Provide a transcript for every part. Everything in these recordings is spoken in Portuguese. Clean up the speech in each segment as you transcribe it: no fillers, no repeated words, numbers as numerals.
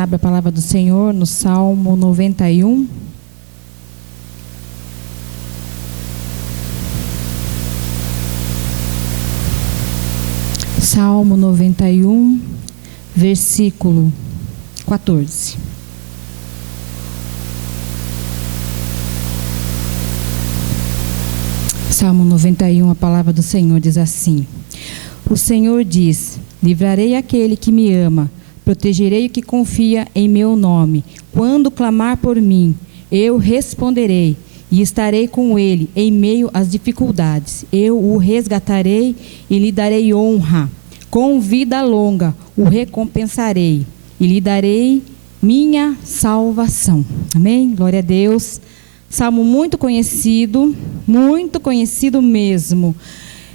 Abra a palavra do Senhor no Salmo 91. Salmo 91, versículo 14. Salmo 91, a palavra do Senhor diz assim: O Senhor diz: livrarei aquele que me ama, protegerei o que confia em meu nome. Quando clamar por mim, eu responderei e estarei com ele em meio às dificuldades. Eu o resgatarei e lhe darei honra. Com vida longa o recompensarei e lhe darei minha salvação. Amém? Glória a Deus. Salmo muito conhecido mesmo.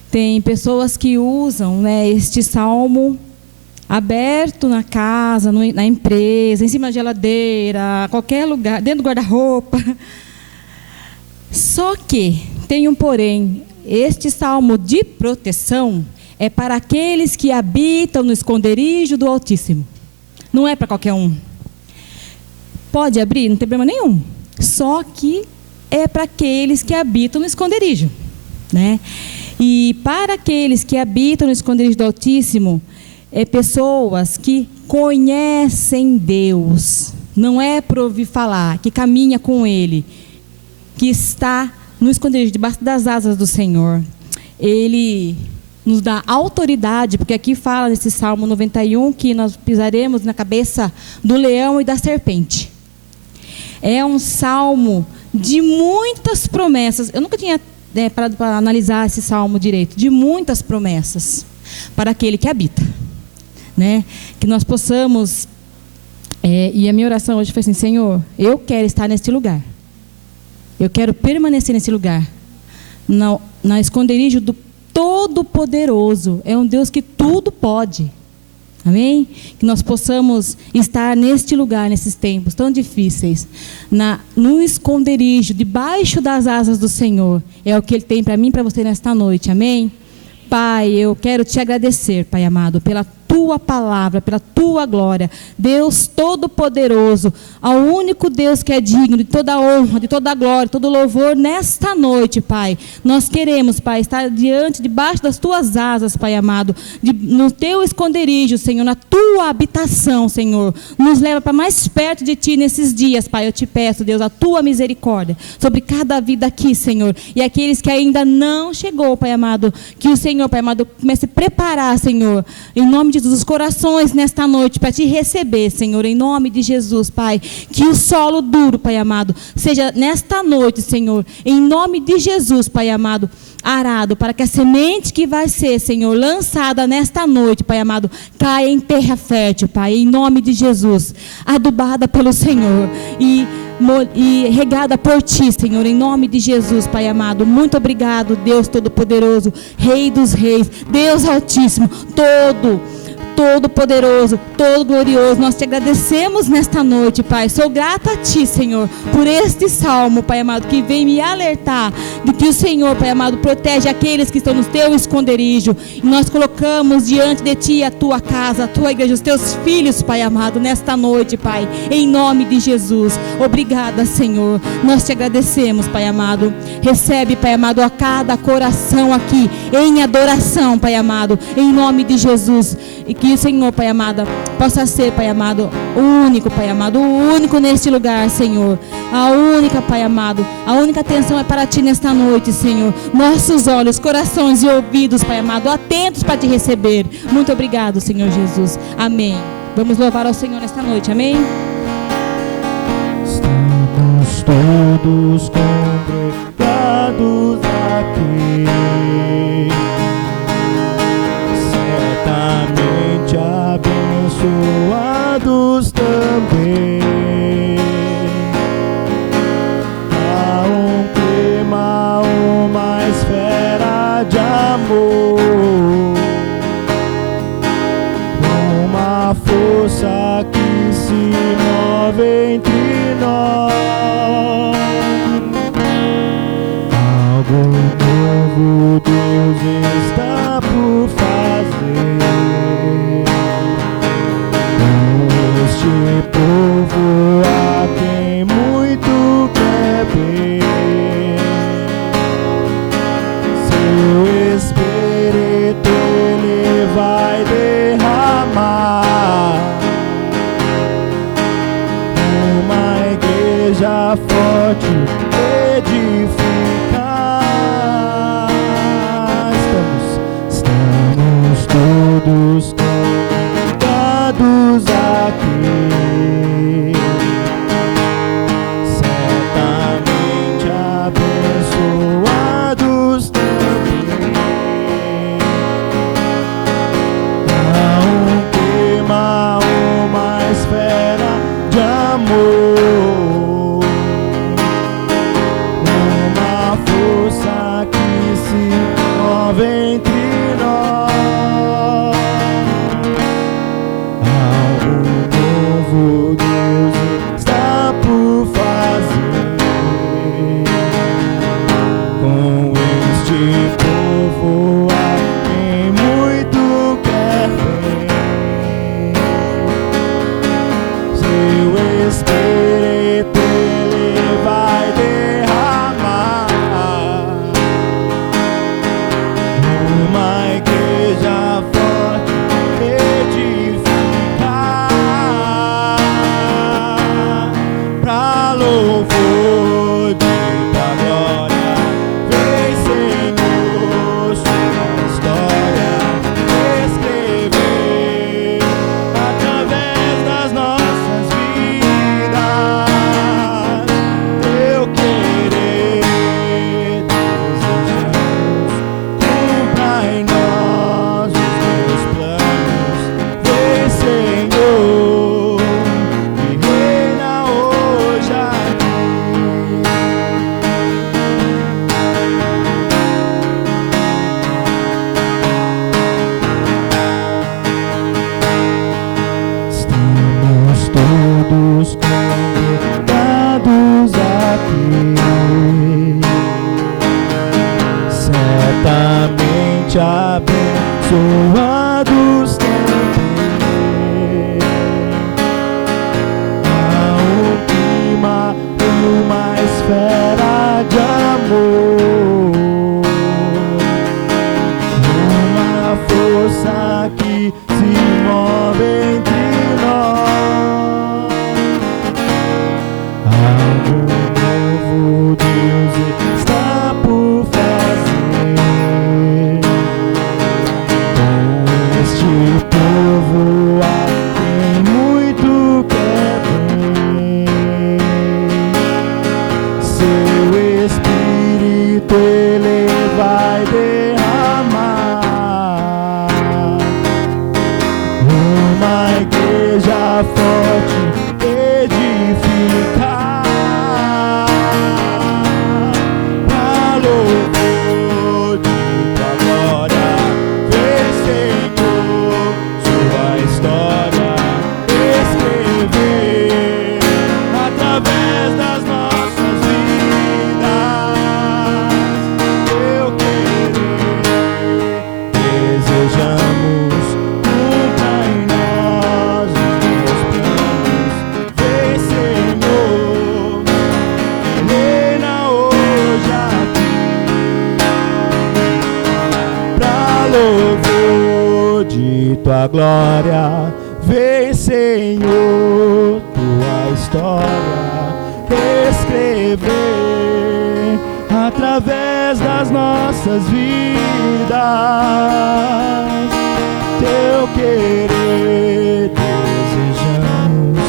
Tem pessoas que usam, este salmo aberto na casa, na empresa, em cima da geladeira, qualquer lugar, dentro do guarda-roupa. Só que tem um porém. Este salmo de proteção é para aqueles que habitam no esconderijo do Altíssimo. Não é para qualquer um. Pode abrir, não tem problema nenhum. Só que é para aqueles que habitam no esconderijo, né? E para aqueles que habitam no esconderijo do Altíssimo, pessoas que conhecem Deus, não é por ouvir falar, que caminha com Ele, que está no esconderijo, debaixo das asas do Senhor. Ele nos dá autoridade, porque aqui fala nesse Salmo 91 que nós pisaremos na cabeça do leão e da serpente. É um salmo de muitas promessas. Eu nunca tinha parado para analisar esse salmo direito. De muitas promessas para aquele que habita, né? Que nós possamos, e a minha oração hoje foi assim: Senhor, eu quero estar neste lugar. Eu quero permanecer nesse lugar, na esconderijo do Todo-Poderoso. É um Deus que tudo pode. Amém? Que nós possamos estar neste lugar, nesses tempos tão difíceis, no esconderijo, debaixo das asas do Senhor. É o que Ele tem para mim e para você nesta noite. Amém? Pai, eu quero te agradecer, Pai amado, pela tua palavra, pela tua glória. Deus Todo-Poderoso, ao único Deus que é digno de toda honra, de toda glória, de todo louvor, nesta noite, Pai. Nós queremos, Pai, estar debaixo das tuas asas, Pai amado, no teu esconderijo, Senhor, na tua habitação, Senhor. Nos leva para mais perto de ti nesses dias, Pai. Eu te peço, Deus, a tua misericórdia sobre cada vida aqui, Senhor. E aqueles que ainda não chegou, Pai amado, que o Senhor, Pai amado, comece a preparar, Senhor, em nome de Jesus, os corações nesta noite para te receber, Senhor, em nome de Jesus, Pai. Que o solo duro, Pai amado, seja nesta noite, Senhor, em nome de Jesus, Pai amado, arado, para que a semente que vai ser, Senhor, lançada nesta noite, Pai amado, caia em terra fértil, Pai, em nome de Jesus, adubada pelo Senhor e regada por ti, Senhor, em nome de Jesus, Pai amado. Muito obrigado, Deus Todo-Poderoso, Rei dos Reis, Deus Altíssimo, Todo-Poderoso, Todo-Glorioso. Nós te agradecemos nesta noite, Pai. Sou grata a ti, Senhor, por este salmo, Pai amado, que vem me alertar de que o Senhor, Pai amado, protege aqueles que estão no teu esconderijo. E nós colocamos diante de ti a tua casa, a tua igreja, os teus filhos, Pai amado, nesta noite, Pai, em nome de Jesus. Obrigada, Senhor. Nós te agradecemos, Pai amado. Recebe, Pai amado, a cada coração aqui em adoração, Pai amado, em nome de Jesus. E que o Senhor, Pai amado, possa ser, Pai amado, o único, Pai amado, o único neste lugar, Senhor. A única, Pai amado, a única atenção é para ti nesta noite, Senhor. Nossos olhos, corações e ouvidos, Pai amado, atentos para te receber. Muito obrigado, Senhor Jesus. Amém. Vamos louvar ao Senhor nesta noite. Amém. Estamos todos congregados aqui, certamente abençoados também. Há um clima, uma esfera de amor, uma força que se move entre nós. Algo novo Deus está por fazer. Este forte edificar. Estamos todos convidados aqui, certamente abençoados também. Há um clima, uma esfera de amor, uma força que se move entre nós. Algo novo Deus está por fazer com este povo a quem muito quer bem. Seu Espírito Ele vai derramar uma igreja forte edificar pra louvor de tua glória. Vem, Senhor, sua história escrever através das nossas vidas. Teu querer desejamos, cumpra em nós os teus planos. Vem, Senhor, e reina hoje aqui. Estamos todos convidados aqui, certamente abençoados também. Há um clima, uma esfera de amor, uma força que se move entre nós. Algo novo Deus está por fazer com este povo a quem muito quer bem. Seu Espírito Ele vai derramar uma igreja forte edificar pra louvor de tua glória. Vem, Senhor, sua história escrever através das nossas vidas. Teu querer desejamos, cumpra em nós os teus planos. Vem, Senhor, reina hoje aqui pra louvor de tua glória. Vem, Senhor, tua história escrever através das nossas vidas. Teu querer desejamos,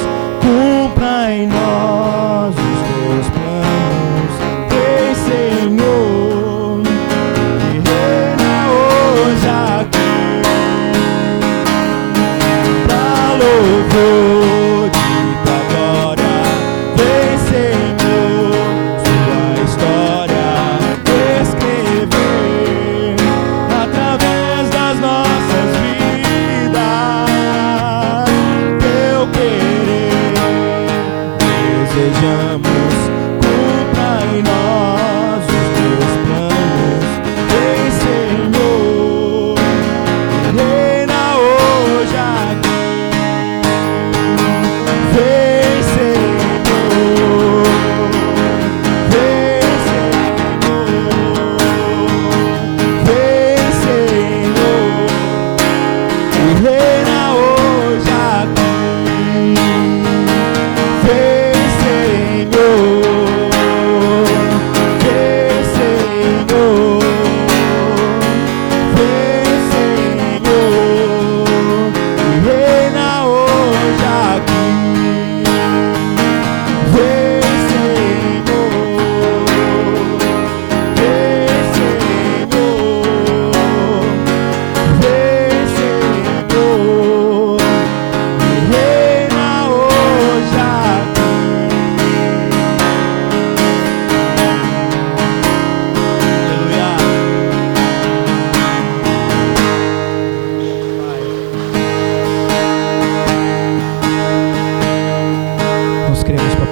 cumpra em nós os teus planos. Vem, Senhor, e reina hoje aqui pra louvor de tua glória. Vem, Senhor, sua história escrever através das nossas vidas. Teu querer desejamos, cumpra em nós os teus planos. Vem, Senhor, reina hoje aqui. Vem, Senhor, vem, Senhor, vem, Senhor, e reina hoje aqui. Vem, Senhor,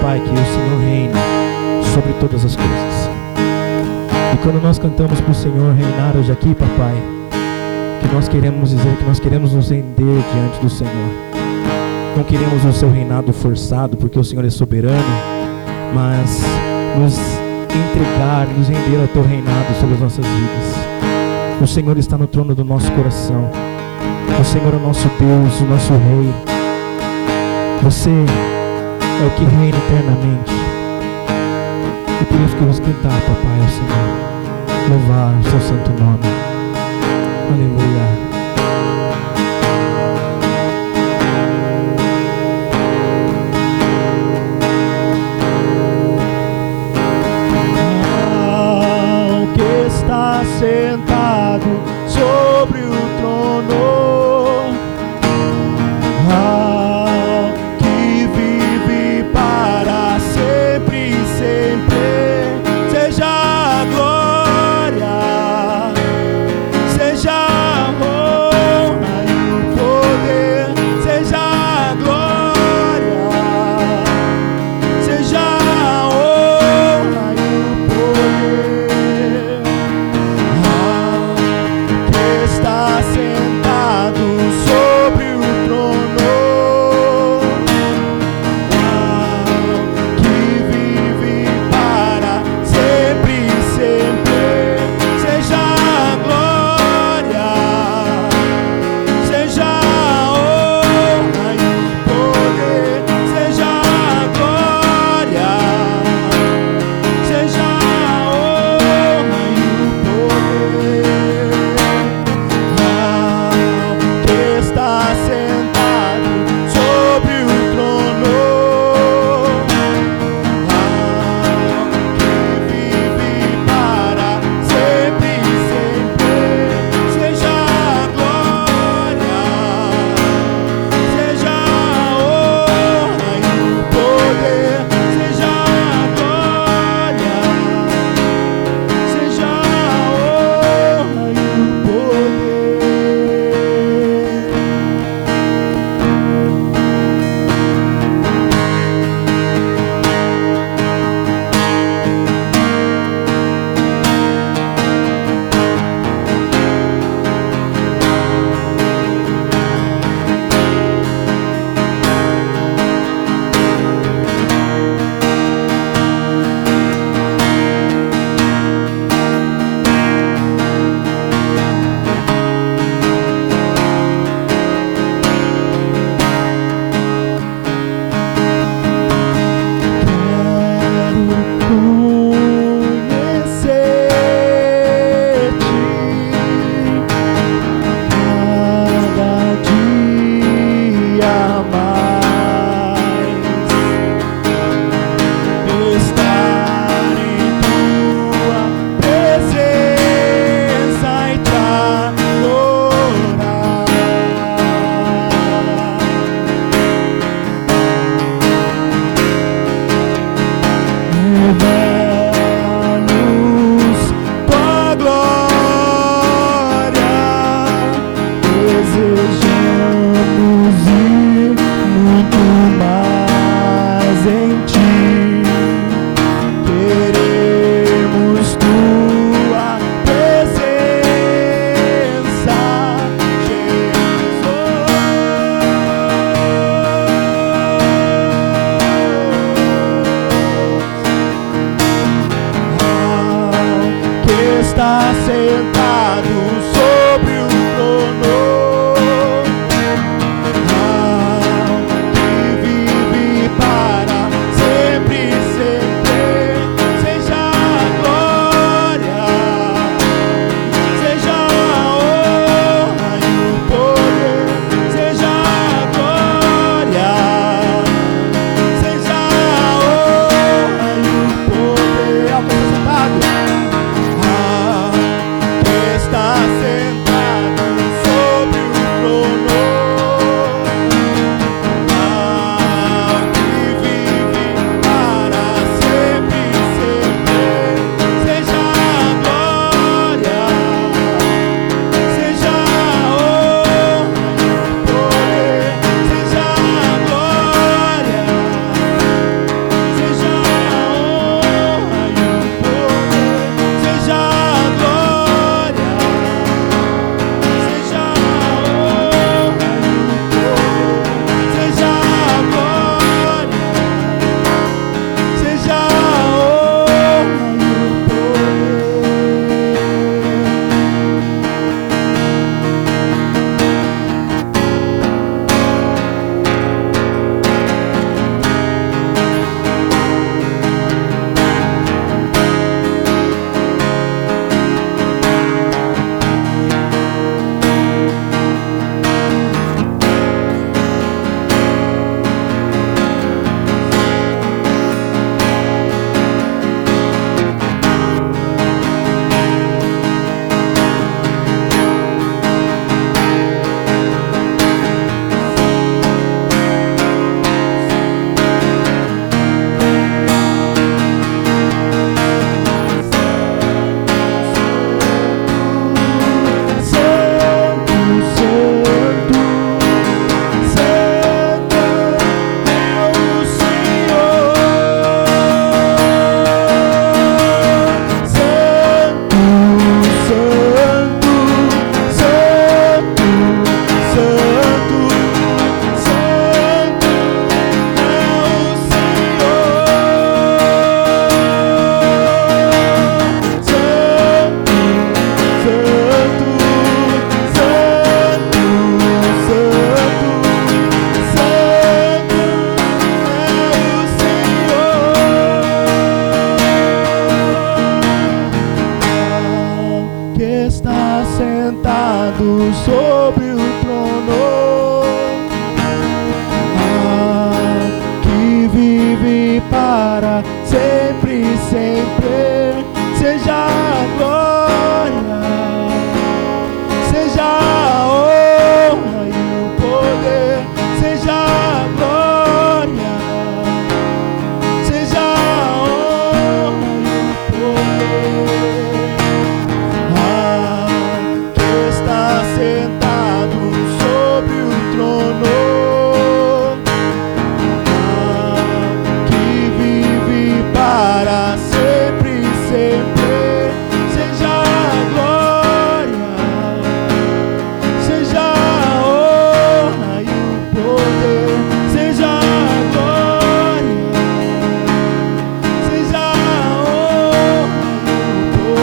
Pai, que o Senhor reine sobre todas as coisas. E quando nós cantamos para o Senhor reinar hoje aqui, papai, que nós queremos dizer que nós queremos nos render diante do Senhor. Não queremos o seu reinado forçado, porque o Senhor é soberano, mas nos entregar, nos render ao teu reinado sobre as nossas vidas. O Senhor está no trono do nosso coração. O Senhor é o nosso Deus, o nosso Rei. Você é o que reina eternamente. E por isso que vamos cantar, papai, ao Senhor. Louvar o seu santo nome. Aleluia. Sentado sobre o trono, que vive para sempre, sempre, seja a glória, seja a honra. sempre seja a glória, seja a honra e o poder, seja a glória, seja a honra e o poder. Que está sentado sobre o trono, que vive para sempre, sempre, seja a glória, seja a honra e o poder, seja a glória, seja a honra e o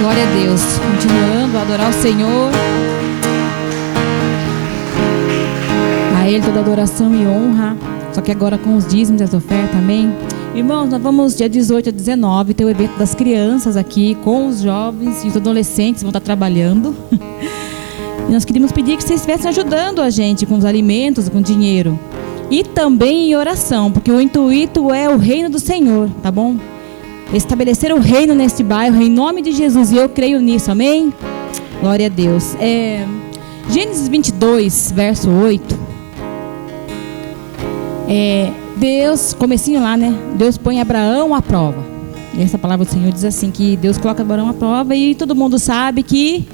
Glória a Deus. Continuando a adorar o Senhor. A Ele toda adoração e honra. Só que agora com os dízimos e as ofertas, amém? Irmãos, nós vamos dia 18 a 19 ter o evento das crianças aqui, com os jovens e os adolescentes vão estar trabalhando. E nós queríamos pedir que vocês estivessem ajudando a gente com os alimentos, com dinheiro. E também em oração, porque o intuito é o reino do Senhor, tá bom? Estabelecer o reino neste bairro, em nome de Jesus, e eu creio nisso, amém? Glória a Deus. Gênesis 22, verso 8. Deus, comecinho lá, né? Deus põe Abraão à prova. E essa palavra do Senhor diz assim, que Deus coloca Abraão à prova e todo mundo sabe que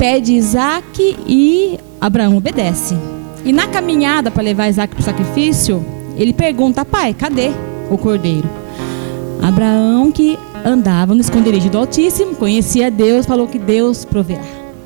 pede Isaac e Abraão obedece. E na caminhada para levar Isaac para o sacrifício, ele pergunta: pai, cadê o cordeiro? Abraão, que andava no esconderijo do Altíssimo, conhecia Deus, falou que Deus proverá.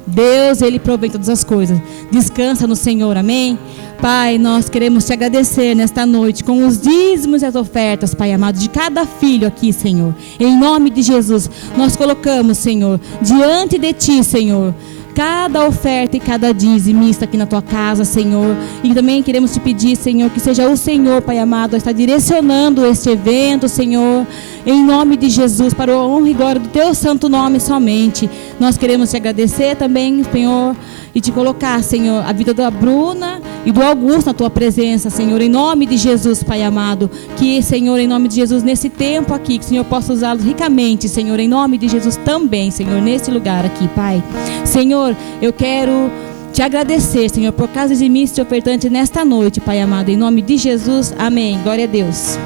Deus, Ele provê todas as coisas. Descansa no Senhor, amém? Pai, nós queremos te agradecer nesta noite com os dízimos e as ofertas, Pai amado, de cada filho aqui, Senhor. Em nome de Jesus, nós colocamos, Senhor, diante de Ti, Senhor, cada oferta e cada dízimista aqui na tua casa, Senhor. E também queremos te pedir, Senhor, que seja o Senhor, Pai amado, a estar direcionando este evento, Senhor, em nome de Jesus, para a honra e glória do teu santo nome somente. Nós queremos te agradecer também, Senhor, e te colocar, Senhor, a vida da Bruna e do Augusto na tua presença, Senhor, em nome de Jesus, Pai amado. Que, Senhor, em nome de Jesus, nesse tempo aqui, que o Senhor possa usá-los ricamente, Senhor, em nome de Jesus também, Senhor, nesse lugar aqui, Pai. Senhor, eu quero te agradecer, Senhor, por causa de mim, este ofertante nesta noite, Pai amado, em nome de Jesus, amém. Glória a Deus.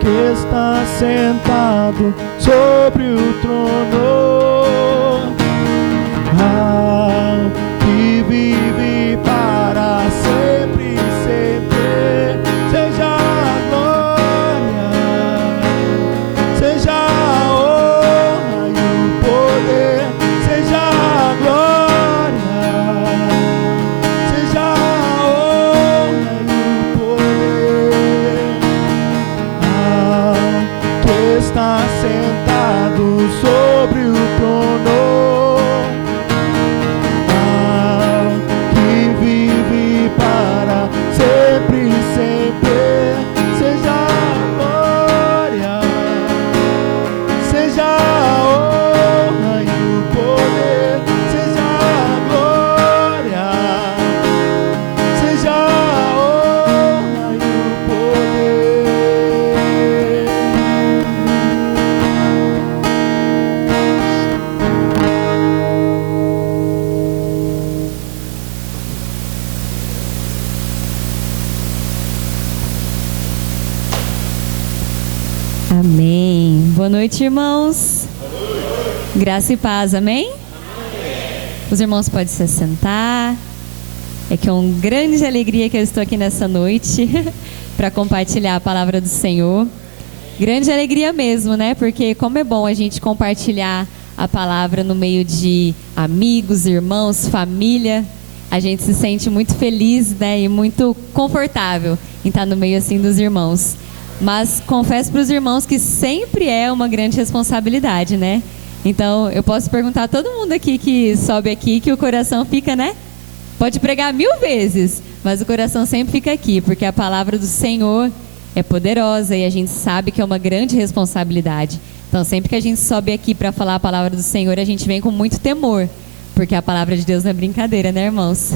Que está sentado sobre o trono, que vive para sempre, sempre, seja a glória, seja a honra e o poder, seja a glória, seja a honra e o poder. Que está sentado sobre o trono, que vive para sempre, sempre, seja a glória, seja a honra e o poder, seja a glória, seja a honra e o poder. Amém. Boa noite, irmãos. Graça e paz, amém? Os irmãos podem se sentar. É que é uma grande alegria que eu estou aqui nessa noite para compartilhar a palavra do Senhor. Grande alegria mesmo, né? Porque como é bom a gente compartilhar a palavra no meio de amigos, irmãos, família. a gente se sente muito feliz, né, e muito confortável em estar no meio assim dos irmãos. Mas confesso para os irmãos que sempre é uma grande responsabilidade, né? Então eu posso perguntar a todo mundo aqui que sobe aqui que o coração fica, né? Pode pregar 1000 vezes, mas o coração sempre fica aqui, porque a palavra do Senhor é poderosa e a gente sabe que é uma grande responsabilidade. Então sempre que a gente sobe aqui para falar a palavra do Senhor, a gente vem com muito temor, porque a palavra de Deus não é brincadeira, né, irmãos?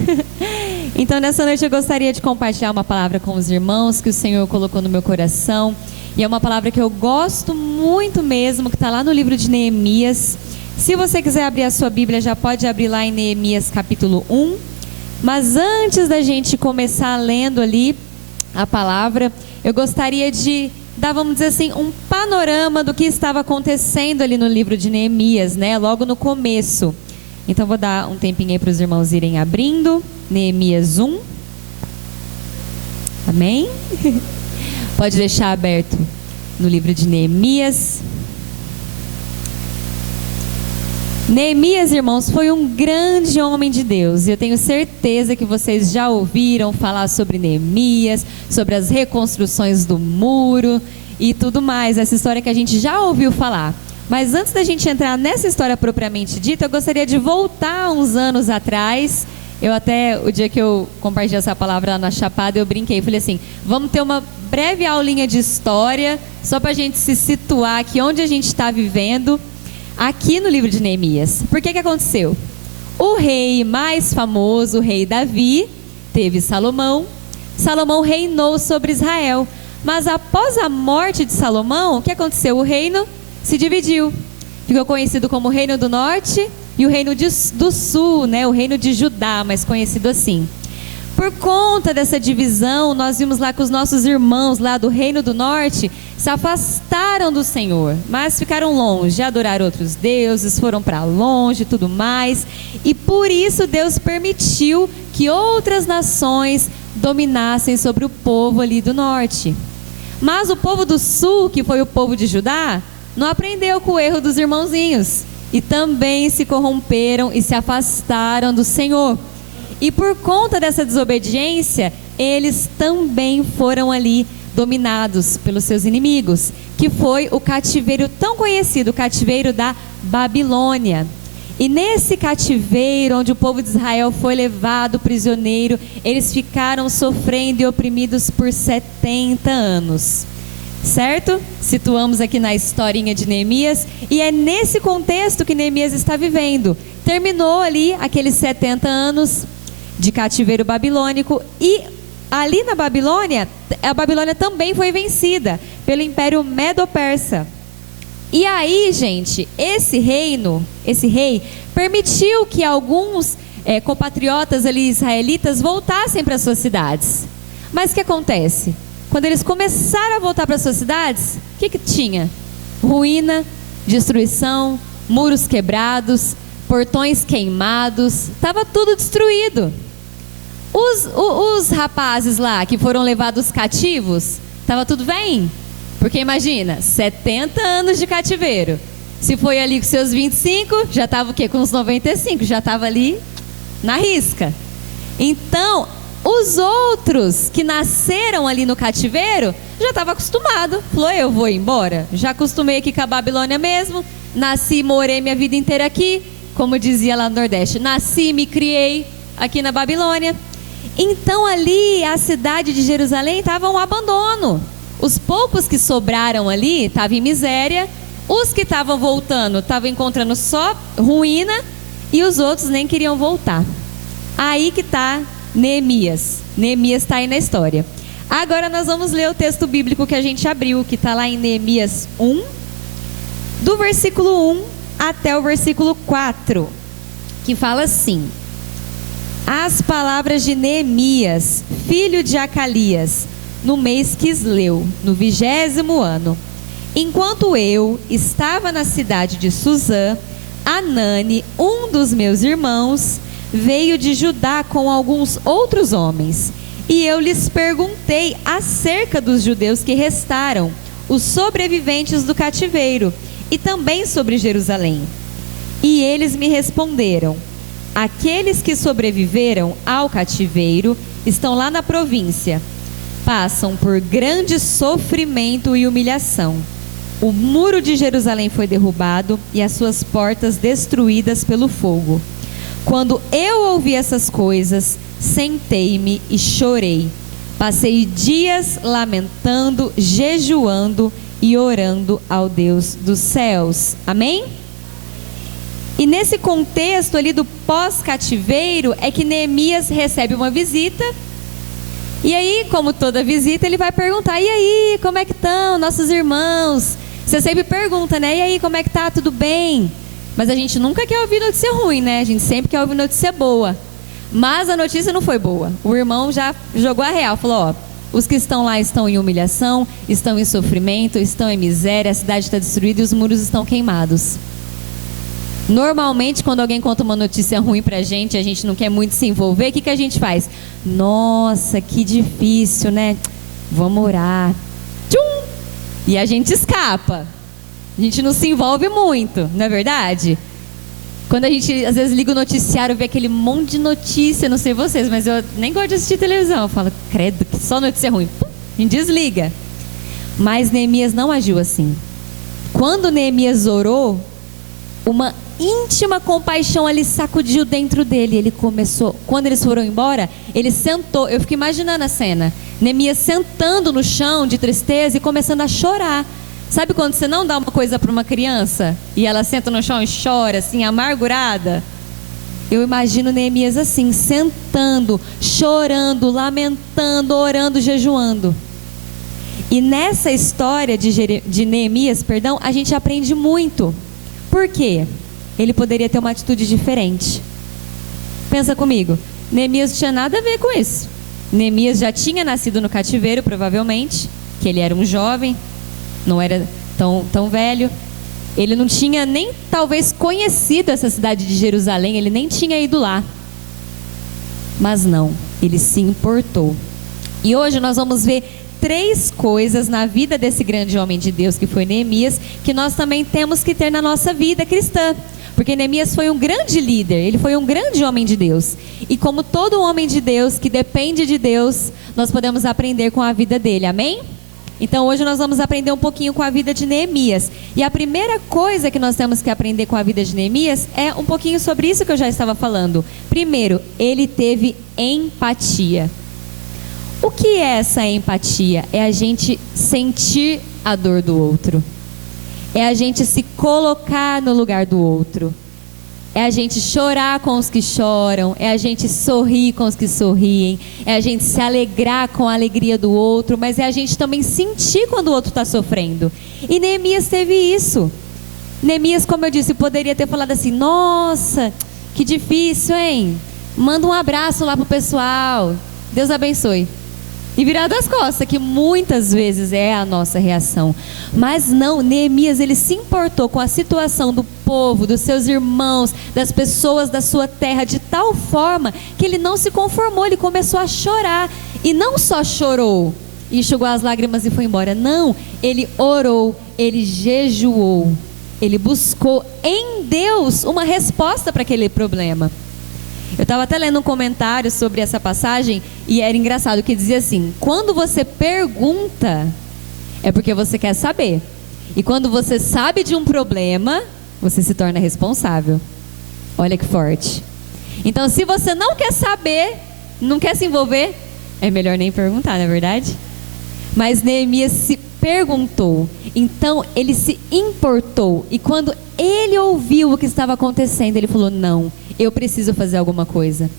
Então nessa noite eu gostaria de compartilhar uma palavra com os irmãos que o Senhor colocou no meu coração. E é uma palavra que eu gosto muito mesmo, que está lá no livro de Neemias. Se você quiser abrir a sua Bíblia, já pode abrir lá em Neemias capítulo 1. Mas antes da gente começar lendo ali a palavra, eu gostaria de dar, vamos dizer assim, um panorama do que estava acontecendo ali no livro de Neemias, né? Logo no começo. Então vou dar um tempinho aí para os irmãos irem abrindo. Neemias 1. Amém? Pode deixar aberto no livro de Neemias. Neemias, irmãos, foi um grande homem de Deus. E eu tenho certeza que vocês já ouviram falar sobre Neemias, sobre as reconstruções do muro e tudo mais. Essa história que a gente já ouviu falar. Mas antes da gente entrar nessa história propriamente dita, eu gostaria de voltar uns anos atrás. Eu até, o dia que eu compartilhei essa palavra lá na Chapada, eu brinquei, falei assim, vamos ter uma breve aulinha de história, só para a gente se situar aqui onde a gente está vivendo, aqui no livro de Neemias. Por que aconteceu? O rei mais famoso, o rei Davi, teve Salomão. Salomão reinou sobre Israel. Mas após a morte de Salomão, o que aconteceu? O reino se dividiu. Ficou conhecido como o Reino do Norte e o Reino do Sul, né? O Reino de Judá, mais conhecido assim. Por conta dessa divisão, nós vimos lá que os nossos irmãos lá do Reino do Norte se afastaram do Senhor, mas ficaram longe, adoraram outros deuses, foram para longe e tudo mais. E por isso Deus permitiu que outras nações dominassem sobre o povo ali do norte. Mas o povo do sul, que foi o povo de Judá, não aprendeu com o erro dos irmãozinhos e também se corromperam e se afastaram do Senhor. E por conta dessa desobediência, eles também foram ali dominados pelos seus inimigos, que foi o cativeiro tão conhecido, o cativeiro da Babilônia. E nesse cativeiro, onde o povo de Israel foi levado prisioneiro, eles ficaram sofrendo e oprimidos por 70 anos. Certo? Situamos aqui na historinha de Neemias, e é nesse contexto que Neemias está vivendo. Terminou ali aqueles 70 anos de cativeiro babilônico, e ali na Babilônia, a Babilônia também foi vencida pelo Império Medo-Persa. E aí, gente, esse rei permitiu que alguns compatriotas ali israelitas voltassem para suas cidades. Mas o que acontece? Quando eles começaram a voltar para suas cidades, o que tinha? Ruína, destruição, muros quebrados, portões queimados, estava tudo destruído. Os rapazes lá que foram levados cativos, estava tudo bem? Porque imagina, 70 anos de cativeiro. Se foi ali com seus 25, já estava o quê? Com uns 95, já estava ali na risca. Então, os outros que nasceram ali no cativeiro, já estavam acostumados. Falou, eu vou embora. Já acostumei aqui com a Babilônia mesmo. Nasci e morei minha vida inteira aqui. Como dizia lá no Nordeste, nasci e me criei aqui na Babilônia. Então ali, a cidade de Jerusalém estava um abandono. Os poucos que sobraram ali estavam em miséria. Os que estavam voltando estavam encontrando só ruína. E os outros nem queriam voltar. Aí que está Neemias. Neemias está aí na história. Agora nós vamos ler o texto bíblico que a gente abriu, que está lá em Neemias 1, do versículo 1 até o versículo 4, que fala assim: as palavras de Neemias, filho de Acalias, no mês Quisleu, no 20º ano. Enquanto eu estava na cidade de Suzã, Anani, um dos meus irmãos, veio de Judá com alguns outros homens. E eu lhes perguntei acerca dos judeus que restaram, os sobreviventes do cativeiro, e também sobre Jerusalém. E eles me responderam: Aqueles que sobreviveram ao cativeiro estão lá na província. Passam por grande sofrimento e humilhação. O muro de Jerusalém foi derrubado e as suas portas destruídas pelo fogo. Quando eu ouvi essas coisas, sentei-me e chorei. Passei dias lamentando, jejuando e orando ao Deus dos céus. Amém? E nesse contexto ali do pós-cativeiro é que Neemias recebe uma visita. E aí, como toda visita, ele vai perguntar: e aí, como é que estão nossos irmãos? Você sempre pergunta, né? E aí, como é que tá? Tudo bem? Mas a gente nunca quer ouvir notícia ruim, né? A gente sempre quer ouvir notícia boa. Mas a notícia não foi boa. O irmão já jogou a real, falou: ó, os que estão lá estão em humilhação, estão em sofrimento, estão em miséria, a cidade está destruída e os muros estão queimados. Normalmente, quando alguém conta uma notícia ruim pra gente, a gente não quer muito se envolver, o que a gente faz? Nossa, que difícil, né? Vamos orar. Tchum! E a gente escapa. A gente não se envolve muito, não é verdade? Quando a gente, às vezes, liga o noticiário, vê aquele monte de notícia, não sei vocês, mas eu nem gosto de assistir televisão. Eu falo, credo, que só notícia ruim. Pum, a gente desliga. Mas Neemias não agiu assim. Quando Neemias orou, uma íntima compaixão ali sacudiu dentro dele. Ele começou, quando eles foram embora, ele sentou. Eu fico imaginando a cena. Neemias sentando no chão de tristeza e começando a chorar. Sabe quando você não dá uma coisa para uma criança e ela senta no chão e chora, assim, amargurada? Eu imagino Neemias assim, sentando, chorando, lamentando, orando, jejuando. E nessa história de Neemias, a gente aprende muito. Por quê? Ele poderia ter uma atitude diferente. Pensa comigo, Neemias não tinha nada a ver com isso. Neemias já tinha nascido no cativeiro, provavelmente, que ele era um jovem, não era tão velho. Ele não tinha nem talvez conhecido essa cidade de Jerusalém, ele nem tinha ido lá. Mas não, ele se importou. E hoje nós vamos ver 3 coisas na vida desse grande homem de Deus que foi Neemias, que nós também temos que ter na nossa vida cristã. Porque Neemias foi um grande líder, ele foi um grande homem de Deus. E como todo homem de Deus que depende de Deus, nós podemos aprender com a vida dele, amém? Então hoje nós vamos aprender um pouquinho com a vida de Neemias. E a primeira coisa que nós temos que aprender com a vida de Neemias é um pouquinho sobre isso que eu já estava falando. Primeiro, ele teve empatia. O que é essa empatia? É a gente sentir a dor do outro. É a gente se colocar no lugar do outro. É a gente chorar com os que choram. É a gente sorrir com os que sorriem. É a gente se alegrar com a alegria do outro. Mas é a gente também sentir quando o outro está sofrendo. E Neemias teve isso. Neemias, como eu disse, poderia ter falado assim: nossa, que difícil, hein? Manda um abraço lá pro pessoal. Deus abençoe. E virado as costas, que muitas vezes é a nossa reação. Mas não, Neemias, ele se importou com a situação do povo, dos seus irmãos, das pessoas da sua terra, de tal forma que ele não se conformou, ele começou a chorar. E não só chorou, enxugou as lágrimas e foi embora. Não, ele orou, ele jejuou, ele buscou em Deus uma resposta para aquele problema. Eu estava até lendo um comentário sobre essa passagem e era engraçado, que dizia assim: quando você pergunta, é porque você quer saber. E quando você sabe de um problema, você se torna responsável. Olha que forte. Então, se você não quer saber, não quer se envolver, é melhor nem perguntar, não é verdade? Mas Neemias se perguntou, então ele se importou. E quando ele ouviu o que estava acontecendo, ele falou: não, eu preciso fazer alguma coisa.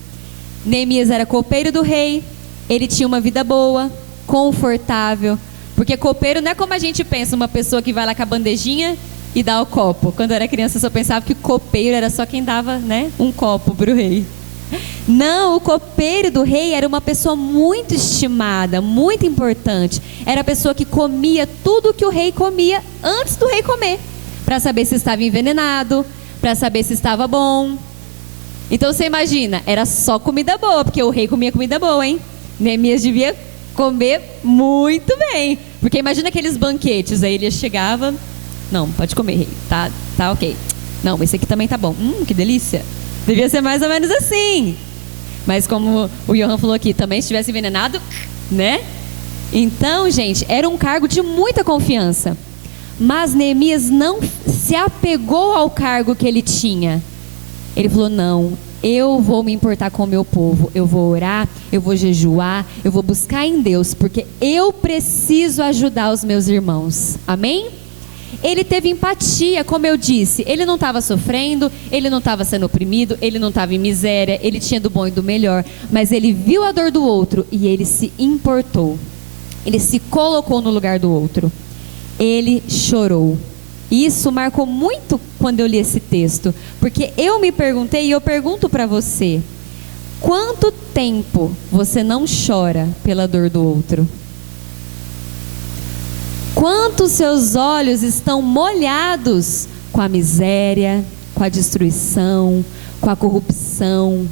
Neemias era copeiro do rei, ele tinha uma vida boa, confortável, porque copeiro não é como a gente pensa, uma pessoa que vai lá com a bandejinha e dá o copo. Quando eu era criança eu só pensava que copeiro era só quem dava, né, um copo para o rei. Não, o copeiro do rei era uma pessoa muito estimada, muito importante. Era a pessoa que comia tudo que o rei comia antes do rei comer, para saber se estava envenenado, para saber se estava bom. Então você imagina, era só comida boa, porque o rei comia comida boa, hein? Neemias devia comer muito bem, porque imagina aqueles banquetes, aí ele chegava: não, pode comer, rei, tá ok. Não, esse aqui também tá bom, que delícia. Devia ser mais ou menos assim. Mas como o Johan falou aqui, também se tivesse envenenado, né? Então, gente, era um cargo de muita confiança. Mas Neemias não se apegou ao cargo que ele tinha. Ele falou, não, eu vou me importar com o meu povo. Eu vou orar, eu vou jejuar, eu vou buscar em Deus, porque eu preciso ajudar os meus irmãos. Amém? Ele teve empatia, como eu disse. Ele não estava sofrendo, ele não estava sendo oprimido, ele não estava em miséria, ele tinha do bom e do melhor. Mas ele viu a dor do outro e ele se importou. Ele se colocou no lugar do outro. Ele chorou. Isso marcou muito quando eu li esse texto. Porque eu me perguntei e eu pergunto para você: quanto tempo você não chora pela dor do outro? Quantos seus olhos estão molhados com a miséria, com a destruição, com a corrupção?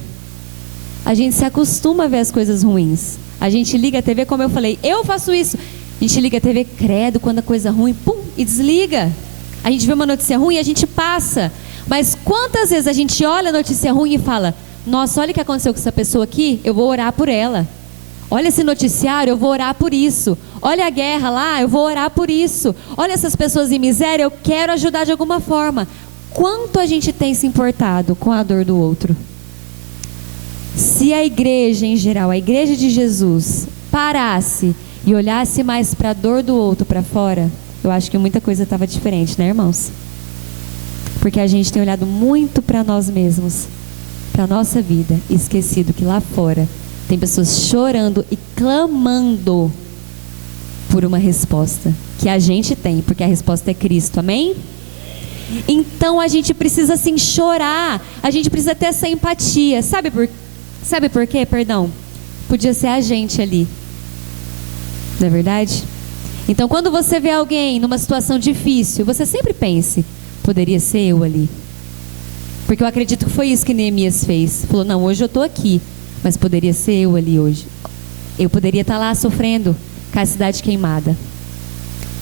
A gente se acostuma a ver as coisas ruins. A gente liga a TV, como eu falei, eu faço isso. A gente liga a TV, credo, quando a coisa ruim, pum, e desliga. A gente vê uma notícia ruim e a gente passa. Mas quantas vezes a gente olha a notícia ruim e fala, nossa, olha o que aconteceu com essa pessoa aqui, eu vou orar por ela. Olha esse noticiário, eu vou orar por isso. Olha a guerra lá, eu vou orar por isso. Olha essas pessoas em miséria, eu quero ajudar de alguma forma. Quanto a gente tem se importado com a dor do outro? Se a igreja em geral, a igreja de Jesus, parasse e olhasse mais para a dor do outro para fora, eu acho que muita coisa estava diferente, né, irmãos? Porque a gente tem olhado muito para nós mesmos, para a nossa vida, e esquecido que lá fora tem pessoas chorando e clamando por uma resposta que a gente tem, porque a resposta é Cristo, amém? Então a gente precisa sim chorar, a gente precisa ter essa empatia. Sabe por quê? Perdão. Podia ser a gente ali, não é verdade? Então quando você vê alguém numa situação difícil, você sempre pense, poderia ser eu ali. Porque eu acredito que foi isso que Neemias fez. Falou, não, hoje eu estou aqui, mas poderia ser eu ali hoje. Eu poderia estar lá sofrendo com a cidade queimada.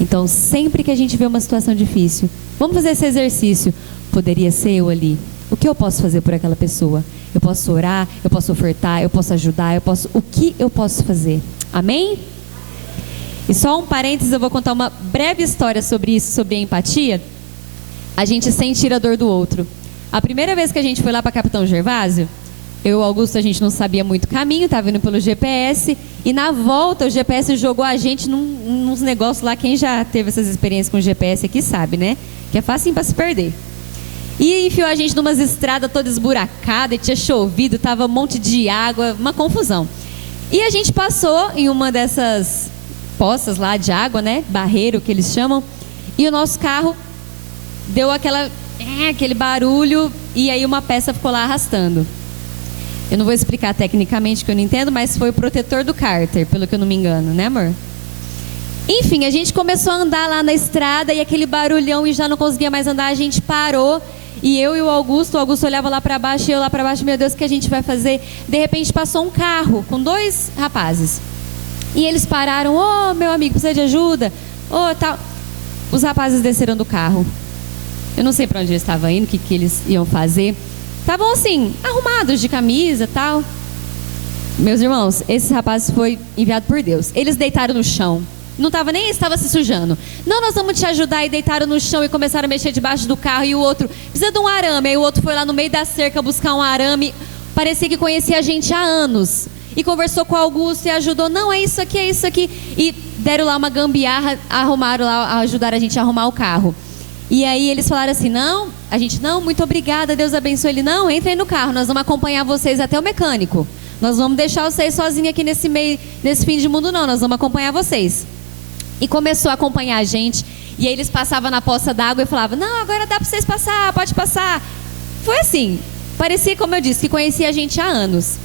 Então sempre que a gente vê uma situação difícil, vamos fazer esse exercício. Poderia ser eu ali. O que eu posso fazer por aquela pessoa? Eu posso orar, eu posso ofertar, eu posso ajudar, o que eu posso fazer? Amém? E só um parênteses, eu vou contar uma breve história sobre isso, sobre a empatia. A gente sentir a dor do outro. A primeira vez que a gente foi lá para Capitão Gervásio, eu e o Augusto, a gente não sabia muito caminho, estava indo pelo GPS, e na volta o GPS jogou a gente nos negócios lá. Quem já teve essas experiências com o GPS aqui sabe, né? Que é fácil para se perder. E enfiou a gente numas estradas toda esburacada, e tinha chovido, tava um monte de água, uma confusão. E a gente passou em uma dessas poças lá de água, né? Barreiro que eles chamam, e o nosso carro deu aquele barulho, e aí uma peça ficou lá arrastando. Eu não vou explicar tecnicamente, que eu não entendo, mas foi o protetor do cárter, pelo que eu não me engano, né, amor? Enfim, a gente começou a andar lá na estrada, e aquele barulhão, e já não conseguia mais andar, a gente parou, e eu e o Augusto olhava lá para baixo, e eu lá para baixo, meu Deus, o que a gente vai fazer? De repente passou um carro com 2 rapazes, e eles pararam, ô, meu amigo, precisa de ajuda? Ô, tal. Os rapazes desceram do carro. Eu não sei para onde eles estavam indo, o que eles iam fazer. Estavam assim, arrumados de camisa e tal. Meus irmãos, esses rapazes foi enviado por Deus. Eles deitaram no chão. Não estava nem, estava se sujando. Não, nós vamos te ajudar. E deitaram no chão e começaram a mexer debaixo do carro. E o outro, precisa de um arame. Aí o outro foi lá no meio da cerca buscar um arame. Parecia que conhecia a gente há anos. E conversou com o Augusto e ajudou. Não, é isso aqui, é isso aqui. E deram lá uma gambiarra, arrumaram lá, ajudaram a gente a arrumar o carro. E aí eles falaram assim, não, a gente, não, muito obrigada, Deus abençoe. Ele, não, entrem no carro, nós vamos acompanhar vocês até o mecânico. Nós vamos deixar vocês sozinhos aqui nesse fim de mundo, não, nós vamos acompanhar vocês. E começou a acompanhar a gente, e aí eles passavam na poça d'água e falavam, não, agora dá para vocês passar, pode passar. Foi assim, parecia, como eu disse, que conhecia a gente há anos.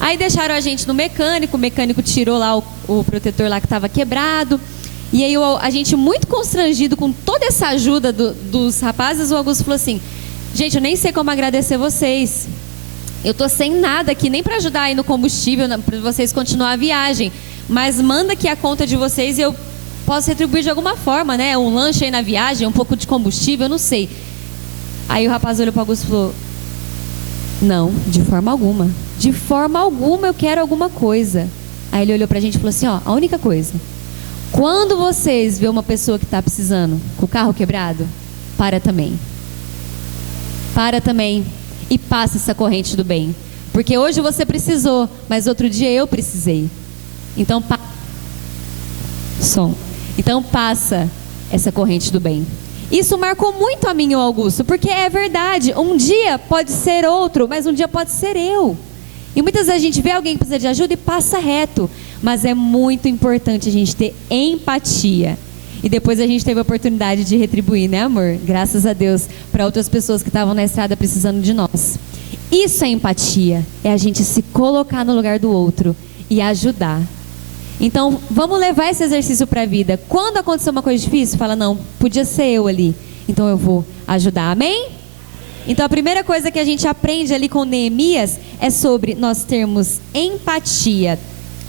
Aí deixaram a gente no mecânico, o mecânico tirou lá o protetor lá que estava quebrado. E aí a gente, muito constrangido com toda essa ajuda dos rapazes, o Augusto falou assim, gente, eu nem sei como agradecer vocês. Eu tô sem nada aqui, nem para ajudar aí no combustível, para vocês continuar a viagem. Mas manda aqui a conta de vocês e eu posso retribuir de alguma forma, né? Um lanche aí na viagem, um pouco de combustível, eu não sei. Aí o rapaz olhou para o Augusto e falou, Não, de forma alguma. De forma alguma eu quero alguma coisa. Aí ele olhou pra gente e falou assim, ó, a única coisa, quando vocês vê uma pessoa que está precisando, com o carro quebrado, para também. Para também e passa essa corrente do bem. Porque hoje você precisou, mas outro dia eu precisei. Então, Então passa essa corrente do bem. Isso marcou muito a mim e o Augusto, porque é verdade, um dia pode ser outro, mas um dia pode ser eu. E muitas vezes a gente vê alguém que precisa de ajuda e passa reto, mas é muito importante a gente ter empatia. E depois a gente teve a oportunidade de retribuir, né, amor? Graças a Deus, para outras pessoas que estavam na estrada precisando de nós. Isso é empatia, é a gente se colocar no lugar do outro e ajudar. Então, vamos levar esse exercício para a vida. Quando acontecer uma coisa difícil, fala, não, podia ser eu ali, então eu vou ajudar, amém? Então, a primeira coisa que a gente aprende ali com Neemias é sobre nós termos empatia.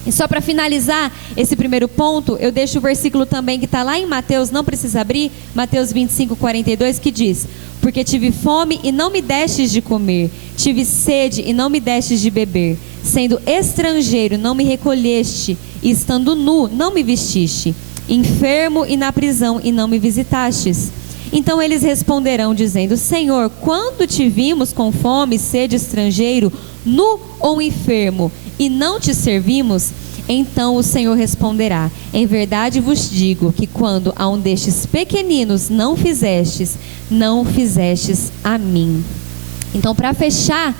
E só para finalizar esse primeiro ponto, eu deixo o versículo também que está lá em Mateus, não precisa abrir, Mateus 25:42, que diz: porque tive fome e não me destes de comer, tive sede e não me destes de beber, sendo estrangeiro não me recolheste, e estando nu não me vestiste, enfermo e na prisão e não me visitastes. Então eles responderão dizendo: Senhor, quando te vimos com fome, sede, estrangeiro, nu ou enfermo, e não te servimos? Então o Senhor responderá: em verdade vos digo que quando a um destes pequeninos não fizestes a mim. Então, para fechar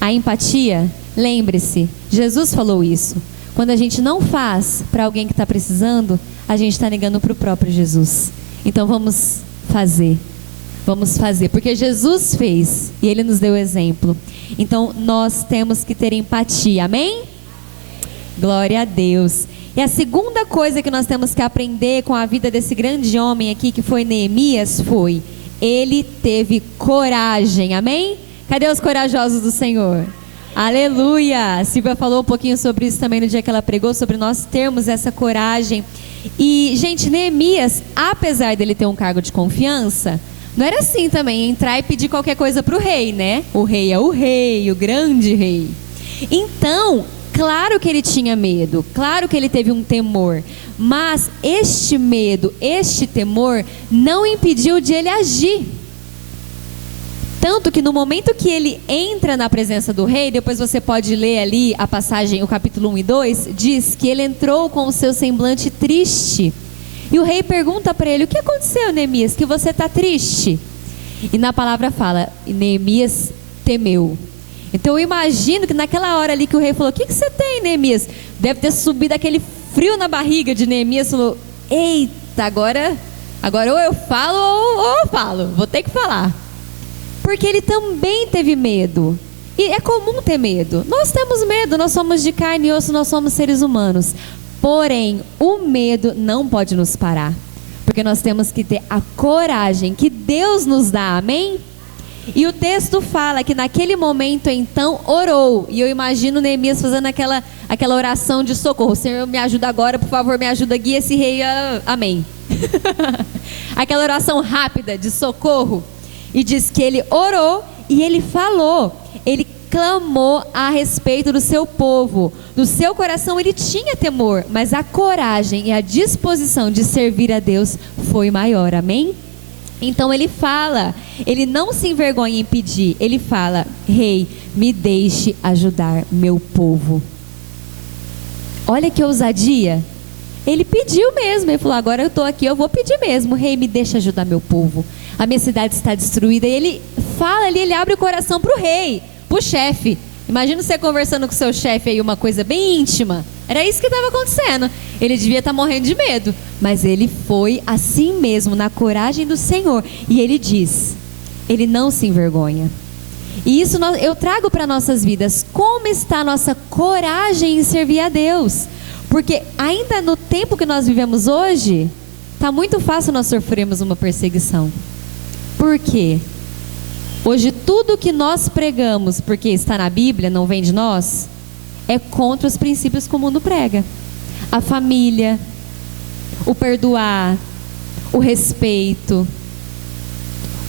a empatia, lembre-se, Jesus falou isso. Quando a gente não faz para alguém que está precisando, a gente está negando para o próprio Jesus. Então vamos fazer, porque Jesus fez e Ele nos deu exemplo. Então nós temos que ter empatia, amém? Glória a Deus. E a segunda coisa que nós temos que aprender com a vida desse grande homem aqui, que foi Neemias, foi: ele teve coragem, amém? Cadê os corajosos do Senhor? Aleluia! A Silvia falou um pouquinho sobre isso também no dia que ela pregou, sobre nós termos essa coragem. E, gente, Neemias, apesar dele ter um cargo de confiança, não era assim também, entrar e pedir qualquer coisa para o rei, né? O rei é o rei, o grande rei. Então, claro que ele tinha medo, claro que ele teve um temor, mas este medo, este temor, não impediu de ele agir. Tanto que no momento que ele entra na presença do rei, depois você pode ler ali a passagem, o capítulo 1 e 2, diz que ele entrou com o seu semblante triste. E o rei pergunta para ele: o que aconteceu, Neemias, que você está triste? E na palavra fala, Neemias temeu. Então eu imagino que naquela hora ali que o rei falou: o que você tem, Neemias? Deve ter subido aquele frio na barriga de Neemias. Falou: eita, agora ou eu falo ou eu falo, vou ter que falar. Porque ele também teve medo. E é comum ter medo. Nós temos medo, nós somos de carne e osso, nós somos seres humanos. Porém, o medo não pode nos parar. Porque nós temos que ter a coragem que Deus nos dá, amém? E o texto fala que naquele momento então orou. E eu imagino Neemias fazendo aquela oração de socorro: Senhor, me ajuda agora, por favor, me ajuda, guia esse rei, amém. Aquela oração rápida de socorro. E diz que ele orou e ele falou, ele clamou a respeito do seu povo. No seu coração ele tinha temor, mas a coragem e a disposição de servir a Deus foi maior, amém? Então ele fala, ele não se envergonha em pedir, ele fala: rei, me deixe ajudar meu povo. Olha que ousadia. Ele pediu mesmo, ele falou: agora eu estou aqui, eu vou pedir mesmo, rei, me deixa ajudar meu povo. A minha cidade está destruída. E ele fala ali, ele abre o coração para o rei, para o chefe. Imagina você conversando com o seu chefe aí, uma coisa bem íntima. Era isso que estava acontecendo. Ele devia estar morrendo de medo, mas ele foi assim mesmo, na coragem do Senhor. E ele diz, ele não se envergonha. E isso eu trago para nossas vidas. Como está a nossa coragem em servir a Deus? Porque ainda no tempo que nós vivemos hoje, está muito fácil nós sofrermos uma perseguição. Por quê? Hoje tudo que nós pregamos, porque está na Bíblia, não vem de nós, é contra os princípios que o mundo prega. A família, o perdoar, o respeito,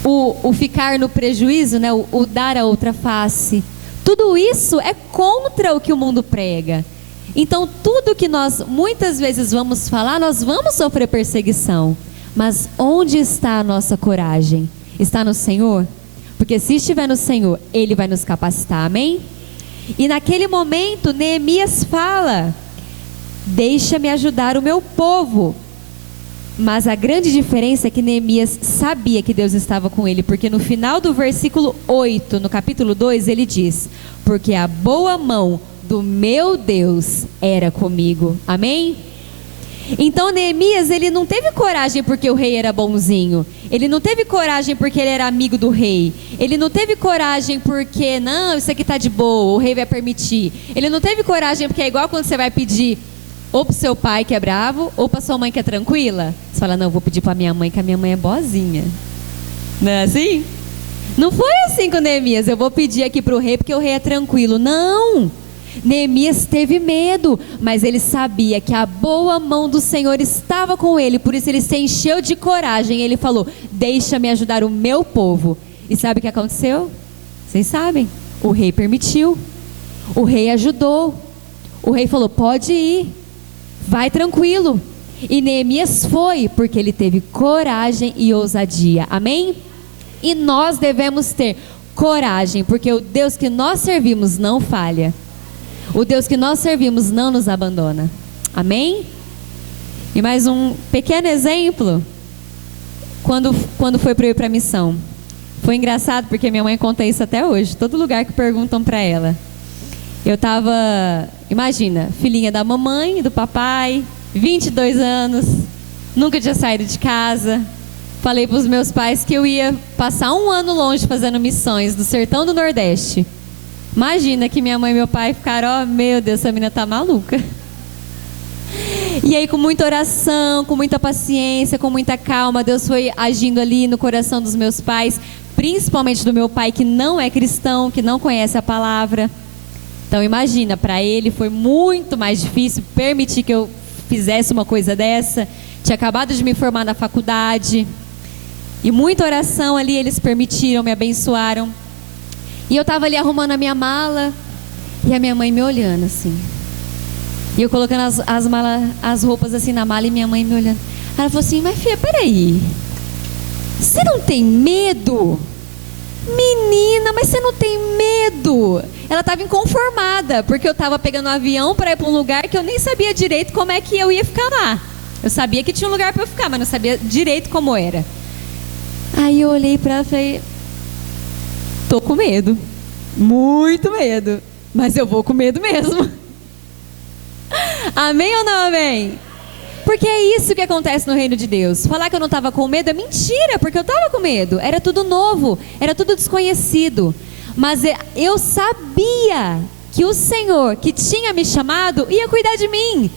o ficar no prejuízo, né? o dar a outra face. Tudo isso é contra o que o mundo prega. Então, tudo que nós muitas vezes vamos falar, nós vamos sofrer perseguição. Mas onde está a nossa coragem? Está no Senhor? Porque se estiver no Senhor, Ele vai nos capacitar, amém? E naquele momento, Neemias fala: deixa-me ajudar o meu povo. Mas a grande diferença é que Neemias sabia que Deus estava com ele, porque no final do versículo 8, no capítulo 2, ele diz: porque a boa mão do meu Deus era comigo, amém? Então Neemias, ele não teve coragem porque o rei era bonzinho, ele não teve coragem porque ele era amigo do rei, ele não teve coragem porque, não, isso aqui está de boa, o rei vai permitir, ele não teve coragem porque é igual quando você vai pedir ou para o seu pai que é bravo, ou para sua mãe que é tranquila. Você fala: não, eu vou pedir para minha mãe, que a minha mãe é boazinha. Não é assim? Não foi assim com Neemias: eu vou pedir aqui para o rei porque o rei é tranquilo. Não! Neemias teve medo, mas ele sabia que a boa mão do Senhor estava com ele. Por isso ele se encheu de coragem. Ele falou: deixa-me ajudar o meu povo. E sabe o que aconteceu? Vocês sabem, o rei permitiu, o rei ajudou, o rei falou: pode ir, vai tranquilo. E Neemias foi, porque ele teve coragem e ousadia, amém? E nós devemos ter coragem, porque o Deus que nós servimos não falha, o Deus que nós servimos não nos abandona, amém? E mais um pequeno exemplo, quando foi para eu ir para a missão, foi engraçado porque minha mãe conta isso até hoje, todo lugar que perguntam para ela. Eu estava, imagina, filhinha da mamãe e do papai, 22 anos, nunca tinha saído de casa. Falei para os meus pais que eu ia passar 1 ano longe fazendo missões do sertão do Nordeste. Imagina que minha mãe e meu pai ficaram: oh, meu Deus, essa menina tá maluca. E aí, com muita oração, com muita paciência, com muita calma, Deus foi agindo ali no coração dos meus pais, principalmente do meu pai, que não é cristão, que não conhece a palavra. Então imagina, para ele foi muito mais difícil permitir que eu fizesse uma coisa dessa. Tinha acabado de me formar na faculdade. E muita oração ali, eles permitiram, me abençoaram. E eu estava ali arrumando a minha mala, e a minha mãe me olhando assim. E eu colocando as roupas assim na mala, e minha mãe me olhando. Ela falou assim: mas filha, peraí, você não tem medo? Menina, mas você não tem medo? Ela estava inconformada, porque eu estava pegando um avião para ir para um lugar que eu nem sabia direito como é que eu ia ficar lá. Eu sabia que tinha um lugar para eu ficar, mas não sabia direito como era. Aí eu olhei para ela e falei: tô com medo, muito medo, mas eu vou com medo mesmo. Amém ou não amém? Porque é isso que acontece no reino de Deus. Falar que eu não estava com medo é mentira, porque eu estava com medo. Era tudo novo, era tudo desconhecido. Mas eu sabia que o Senhor, que tinha me chamado, ia cuidar de mim.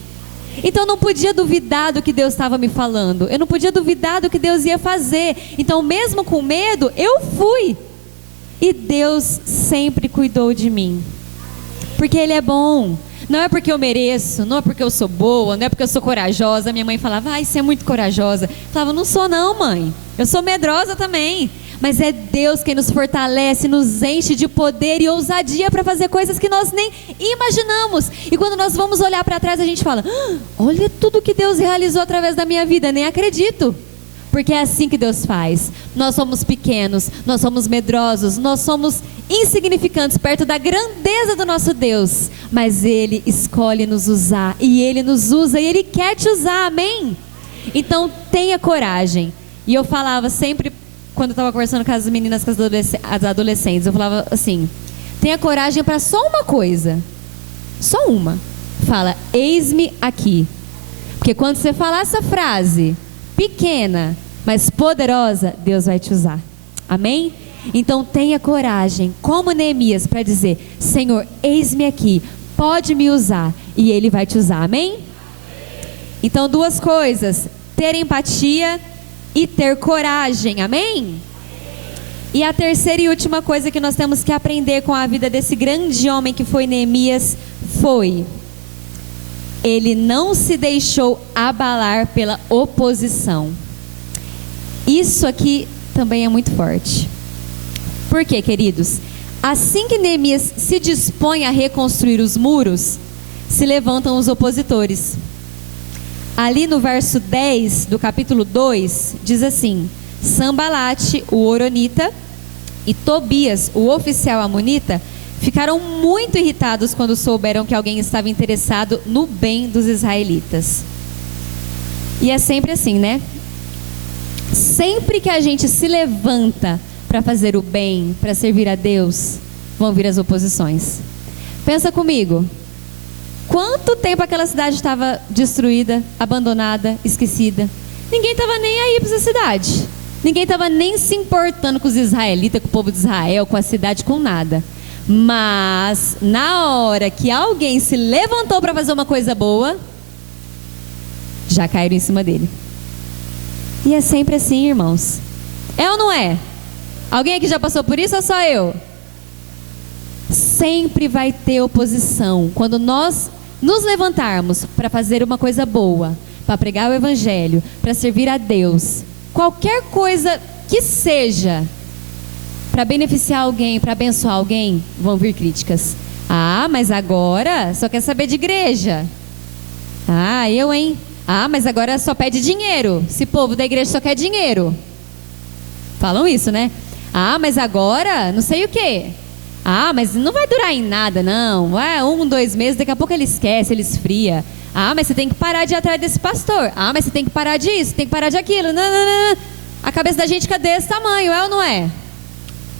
Então eu não podia duvidar do que Deus estava me falando. Eu não podia duvidar do que Deus ia fazer. Então mesmo com medo, eu fui. E Deus sempre cuidou de mim. Porque Ele é bom. Não é porque eu mereço, não é porque eu sou boa, não é porque eu sou corajosa. Minha mãe falava: ai, você é muito corajosa. Eu falava: não sou não, mãe. Eu sou medrosa também. Mas é Deus quem nos fortalece, nos enche de poder e ousadia para fazer coisas que nós nem imaginamos. E quando nós vamos olhar para trás, a gente fala: olha tudo que Deus realizou através da minha vida, nem acredito. Porque é assim que Deus faz. Nós somos pequenos, nós somos medrosos, nós somos insignificantes perto da grandeza do nosso Deus. Mas Ele escolhe nos usar, e Ele nos usa, e Ele quer te usar, amém? Então tenha coragem. E eu falava sempre, quando eu estava conversando com as meninas, com as adolescentes, eu falava assim: tenha coragem para só uma coisa, só uma. Fala: eis-me aqui. Porque quando você falar essa frase, pequena, mas poderosa, Deus vai te usar, amém? Então tenha coragem, como Neemias, para dizer: Senhor, eis-me aqui, pode me usar, e Ele vai te usar, amém? Então 2 coisas: ter empatia e ter coragem, amém? E a terceira e última coisa que nós temos que aprender com a vida desse grande homem que foi Neemias foi: ele não se deixou abalar pela oposição. Isso aqui também é muito forte. Por quê, queridos? Assim que Neemias se dispõe a reconstruir os muros, se levantam os opositores. Ali no verso 10 do capítulo 2, diz assim: Sambalate, o horonita, e Tobias, o oficial amonita, ficaram muito irritados quando souberam que alguém estava interessado no bem dos israelitas. E é sempre assim, né? Sempre que a gente se levanta para fazer o bem, para servir a Deus, vão vir as oposições. Pensa comigo. Quanto tempo aquela cidade estava destruída, abandonada, esquecida? Ninguém estava nem aí para essa cidade. Ninguém estava nem se importando com os israelitas, com o povo de Israel, com a cidade, com nada. Mas, na hora que alguém se levantou para fazer uma coisa boa, já caíram em cima dele. E é sempre assim, irmãos. É ou não é? Alguém aqui já passou por isso ou só eu? Sempre vai ter oposição. Quando nós nos levantarmos para fazer uma coisa boa, para pregar o evangelho, para servir a Deus, qualquer coisa que seja, para beneficiar alguém, para abençoar alguém, vão vir críticas. Ah, mas agora só quer saber de igreja. Ah, eu, hein? Ah, mas agora só pede dinheiro. Esse povo da igreja só quer dinheiro. Falam isso, né? Ah, mas agora não sei o quê. Ah, mas não vai durar em nada, não. 1, 2 meses, daqui a pouco ele esquece, ele esfria. Ah, mas você tem que parar de ir atrás desse pastor. Ah, mas você tem que parar disso, tem que parar de aquilo. Não, não, não. A cabeça da gente fica desse tamanho, é ou não é?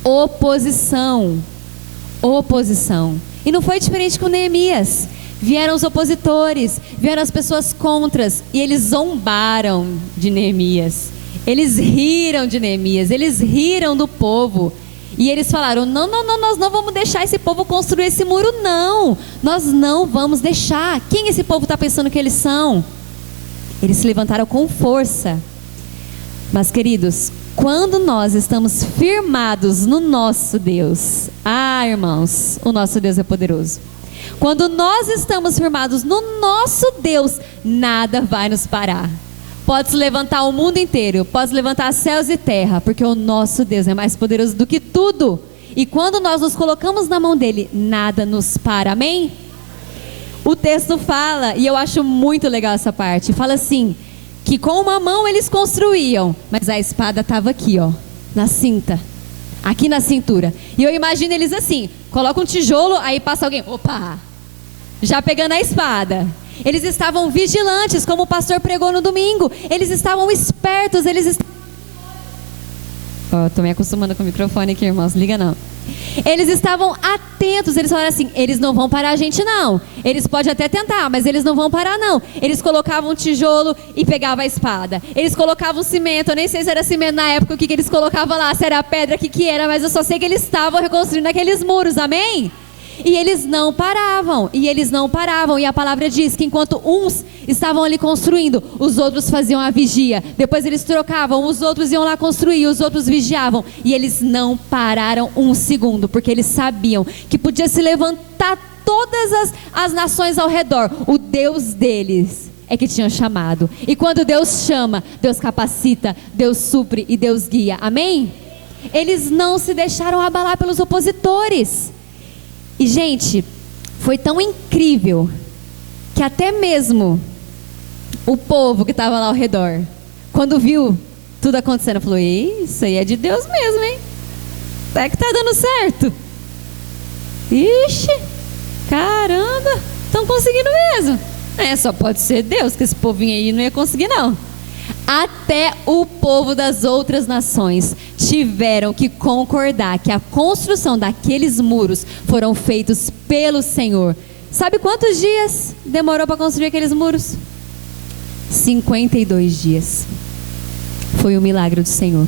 Oposição. Oposição. E não foi diferente com Neemias. Vieram os opositores, vieram as pessoas contras, e eles zombaram de Neemias. Eles riram de Neemias, eles riram do povo. E eles falaram: não, nós não vamos deixar esse povo construir esse muro, não. Nós não vamos deixar. Quem esse povo está pensando que eles são? Eles se levantaram com força. Mas, queridos, quando nós estamos firmados no nosso Deus, irmãos, o nosso Deus é poderoso. Quando nós estamos firmados no nosso Deus, nada vai nos parar. Pode se levantar o mundo inteiro, pode se levantar céus e terra, porque o nosso Deus é mais poderoso do que tudo. E quando nós nos colocamos na mão dele, nada nos para, amém? O texto fala, e eu acho muito legal essa parte, fala assim, que com uma mão eles construíam, mas a espada estava aqui, ó, na cinta, aqui na cintura. E eu imagino eles assim, coloca um tijolo, aí passa alguém, opa, já pegando a espada. Eles estavam vigilantes, como o pastor pregou no domingo. Eles estavam espertos, eles estavam... Estou me acostumando com o microfone aqui, irmãos, liga não. Eles estavam atentos, eles falaram assim, eles não vão parar a gente não. Eles podem até tentar, mas eles não vão parar não. Eles colocavam um tijolo e pegavam a espada. Eles colocavam cimento, eu nem sei se era cimento na época, o que eles colocavam lá, se era pedra, o que era, mas eu só sei que eles estavam reconstruindo aqueles muros, amém? E eles não paravam, e a palavra diz que enquanto uns estavam ali construindo, os outros faziam a vigia, depois eles trocavam, os outros iam lá construir, os outros vigiavam, e eles não pararam um segundo, porque eles sabiam que podia se levantar todas as nações ao redor, o Deus deles é que tinha chamado, e quando Deus chama, Deus capacita, Deus supre e Deus guia, amém? Eles não se deixaram abalar pelos opositores. E, gente, foi tão incrível que até mesmo o povo que estava lá ao redor, quando viu tudo acontecendo, falou: isso aí é de Deus mesmo, hein? É que tá dando certo. Ixi, caramba, estão conseguindo mesmo. Só pode ser Deus, que esse povinho aí não ia conseguir não. Até o povo das outras nações tiveram que concordar que a construção daqueles muros foram feitos pelo Senhor. Sabe quantos dias demorou para construir aqueles muros? 52 dias. Foi um milagre do Senhor.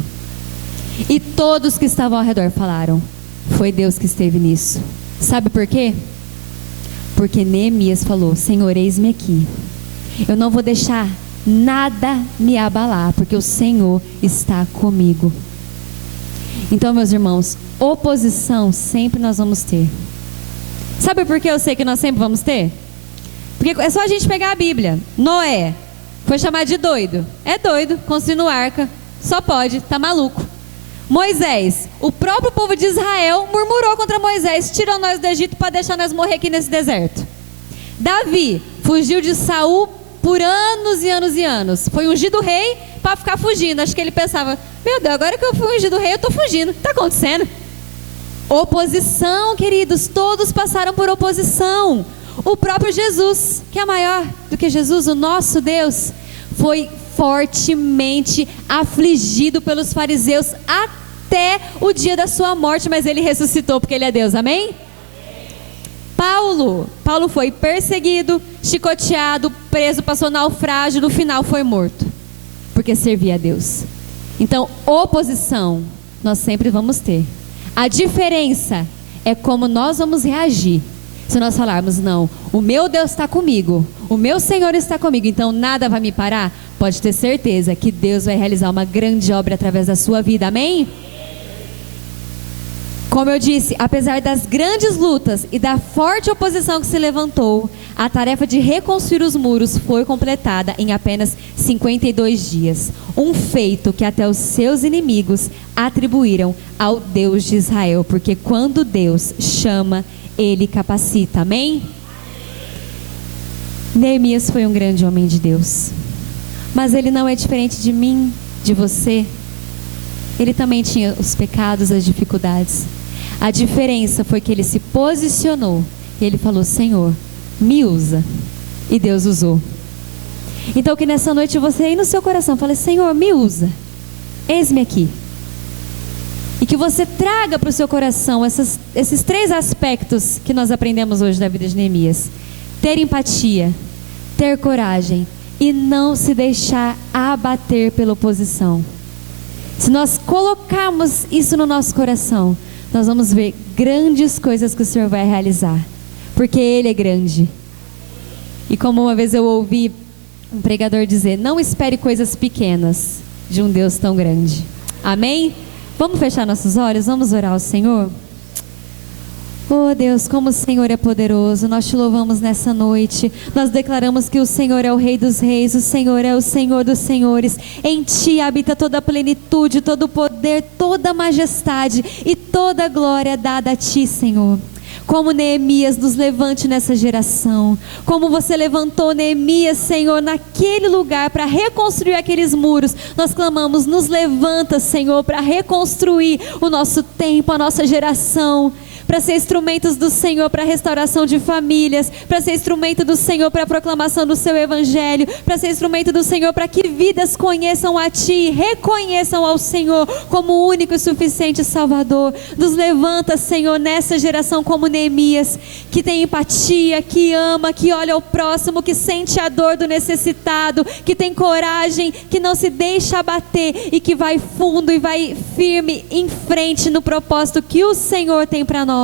E todos que estavam ao redor falaram: foi Deus que esteve nisso. Sabe por quê? Porque Neemias falou: Senhor, eis-me aqui. Eu não vou deixar nada me abalar, porque o Senhor está comigo. Então, meus irmãos, oposição sempre nós vamos ter. Sabe por que eu sei que nós sempre vamos ter? Porque é só a gente pegar a Bíblia. Noé foi chamado de doido. É doido, construindo arca. Só pode, tá maluco. Moisés, o próprio povo de Israel murmurou contra Moisés, tirou nós do Egito para deixar nós morrer aqui nesse deserto. Davi fugiu de Saul por anos e anos e anos. Foi ungido rei para ficar fugindo. Acho que ele pensava, meu Deus, agora que eu fui ungido rei, eu estou fugindo. O que está acontecendo? Oposição, queridos, todos passaram por oposição. O próprio Jesus, que é maior do que Jesus, o nosso Deus, foi fortemente afligido pelos fariseus até o dia da sua morte, mas ele ressuscitou porque ele é Deus, amém? Paulo foi perseguido, chicoteado, preso, passou naufrágio, no final foi morto, porque servia a Deus. Então, oposição nós sempre vamos ter. A diferença é como nós vamos reagir. Se nós falarmos, não, o meu Deus está comigo, o meu Senhor está comigo, então nada vai me parar, pode ter certeza que Deus vai realizar uma grande obra através da sua vida, amém? Como eu disse, apesar das grandes lutas e da forte oposição que se levantou, a tarefa de reconstruir os muros foi completada em apenas 52 dias. Um feito que até os seus inimigos atribuíram ao Deus de Israel, porque quando Deus chama, Ele capacita, amém? Neemias foi um grande homem de Deus, mas ele não é diferente de mim, de você. Ele também tinha os pecados, as dificuldades. A diferença foi que ele se posicionou e ele falou, Senhor, me usa. E Deus usou. Então que nessa noite você aí no seu coração fale, Senhor, me usa, eis-me aqui. E que você traga para o seu coração esses 3 aspectos que nós aprendemos hoje da vida de Neemias: ter empatia, ter coragem e não se deixar abater pela oposição. Se nós colocarmos isso no nosso coração, nós vamos ver grandes coisas que o Senhor vai realizar, porque Ele é grande. E como uma vez eu ouvi um pregador dizer, não espere coisas pequenas de um Deus tão grande. Amém? Vamos fechar nossos olhos, vamos orar ao Senhor? Oh Deus, como o Senhor é poderoso, nós te louvamos nessa noite, nós declaramos que o Senhor é o Rei dos Reis, o Senhor é o Senhor dos Senhores, em Ti habita toda a plenitude, todo o poder, toda a majestade e toda a glória dada a Ti, Senhor. Como Neemias, nos levante nessa geração, como você levantou Neemias, Senhor, naquele lugar para reconstruir aqueles muros, nós clamamos, nos levanta, Senhor, para reconstruir o nosso tempo, a nossa geração, para ser instrumentos do Senhor para a restauração de famílias, para ser instrumento do Senhor para a proclamação do Seu Evangelho, para ser instrumento do Senhor para que vidas conheçam a Ti, reconheçam ao Senhor como o único e suficiente Salvador. Nos levanta, Senhor, nessa geração como Neemias, que tem empatia, que ama, que olha ao próximo, que sente a dor do necessitado, que tem coragem, que não se deixa abater e que vai fundo e vai firme em frente no propósito que o Senhor tem para nós.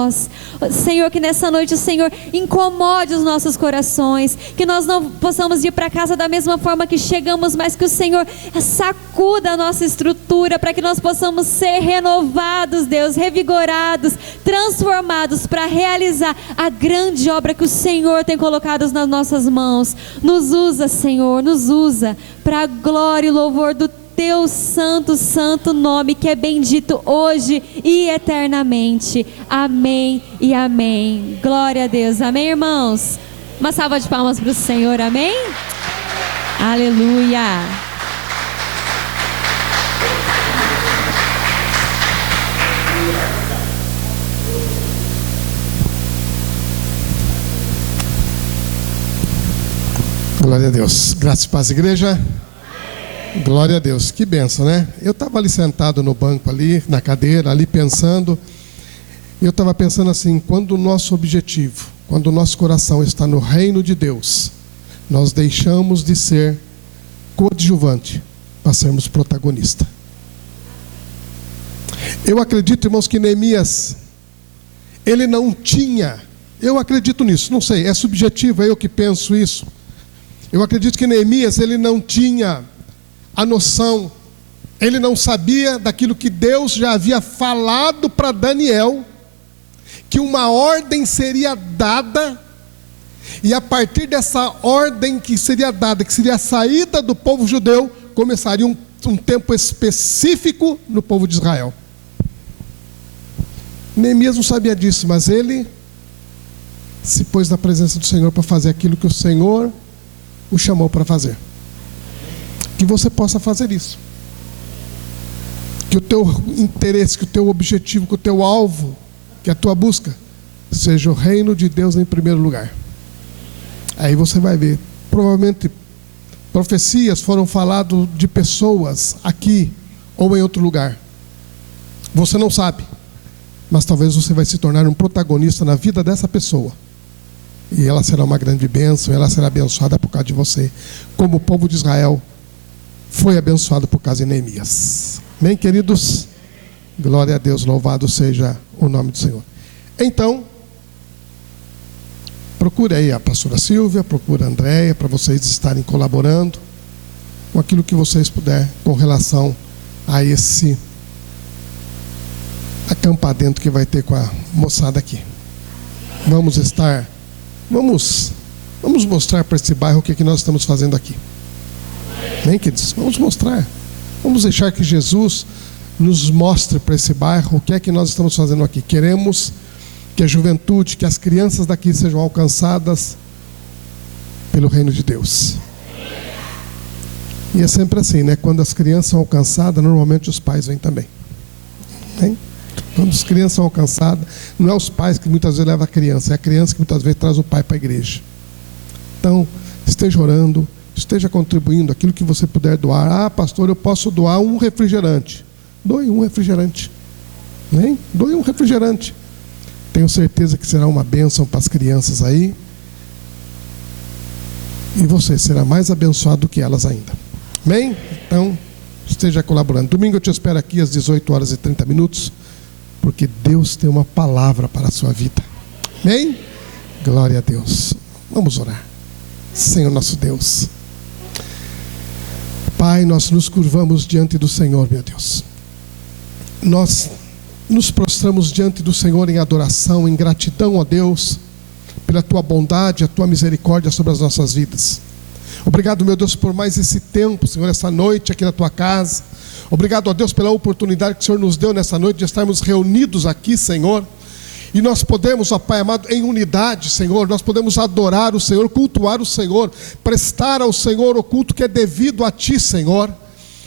Senhor, que nessa noite o Senhor incomode os nossos corações, que nós não possamos ir para casa da mesma forma que chegamos, mas que o Senhor sacuda a nossa estrutura, para que nós possamos ser renovados, Deus, revigorados, transformados para realizar a grande obra que o Senhor tem colocado nas nossas mãos. Nos usa, Senhor, nos usa para a glória e louvor do Teu santo, santo nome, que é bendito hoje e eternamente. Amém e amém. Glória a Deus. Amém, irmãos? Uma salva de palmas para o Senhor. Amém? Aleluia. Glória a Deus. Graças e paz, igreja. Glória a Deus, que bênção, né? Eu estava ali sentado no banco ali, na cadeira, ali pensando. Eu estava pensando assim, quando o nosso objetivo, quando o nosso coração está no reino de Deus, nós deixamos de ser coadjuvante para sermos protagonista. Eu acredito, irmãos, que Neemias, ele não tinha, eu acredito nisso, não sei, é subjetivo, é eu que penso isso. Eu acredito que Neemias, ele não tinha a noção, ele não sabia daquilo que Deus já havia falado para Daniel, que uma ordem seria dada, e a partir dessa ordem que seria dada, que seria a saída do povo judeu, começaria um tempo específico no povo de Israel. Neemias não sabia disso, mas ele se pôs na presença do Senhor para fazer aquilo que o Senhor o chamou para fazer. Que você possa fazer isso. Que o teu interesse, que o teu objetivo, que o teu alvo, que a tua busca seja o reino de Deus em primeiro lugar. Aí você vai ver, provavelmente profecias foram faladas de pessoas aqui ou em outro lugar. Você não sabe, mas talvez você vai se tornar um protagonista na vida dessa pessoa. E ela será uma grande bênção, ela será abençoada por causa de você, como o povo de Israel foi abençoado por causa de Neemias. Amém, queridos? Glória a Deus, louvado seja o nome do Senhor. Então, procure aí a pastora Silvia, procure a Andréia, para vocês estarem colaborando com aquilo que vocês puderem com relação a esse acampadento que vai ter com a moçada aqui. Vamos mostrar para esse bairro o que nós estamos fazendo aqui. Amém, queridos? Vamos mostrar. Vamos deixar que Jesus nos mostre para esse bairro o que é que nós estamos fazendo aqui. Queremos que a juventude, que as crianças daqui sejam alcançadas pelo reino de Deus. E é sempre assim, né? Quando as crianças são alcançadas, normalmente os pais vêm também. Amém? Quando as crianças são alcançadas, não é os pais que muitas vezes levam a criança, é a criança que muitas vezes traz o pai para a igreja. Então, esteja orando, esteja contribuindo, aquilo que você puder doar. Ah, pastor, eu posso doar um refrigerante. Doe um refrigerante. Hein? Doe um refrigerante. Tenho certeza que será uma bênção para as crianças aí. E você será mais abençoado do que elas ainda. Amém? Então, esteja colaborando. Domingo eu te espero aqui às 18h30, porque Deus tem uma palavra para a sua vida. Amém? Glória a Deus. Vamos orar. Senhor nosso Deus, Pai, nós nos curvamos diante do Senhor, meu Deus. Nós nos prostramos diante do Senhor em adoração, em gratidão, ó Deus, pela Tua bondade, a Tua misericórdia sobre as nossas vidas. Obrigado, meu Deus, por mais esse tempo, Senhor, essa noite aqui na Tua casa. Obrigado, ó Deus, pela oportunidade que o Senhor nos deu nessa noite de estarmos reunidos aqui, Senhor. E nós podemos, ó Pai amado, em unidade, Senhor, nós podemos adorar o Senhor, cultuar o Senhor, prestar ao Senhor o culto que é devido a Ti, Senhor.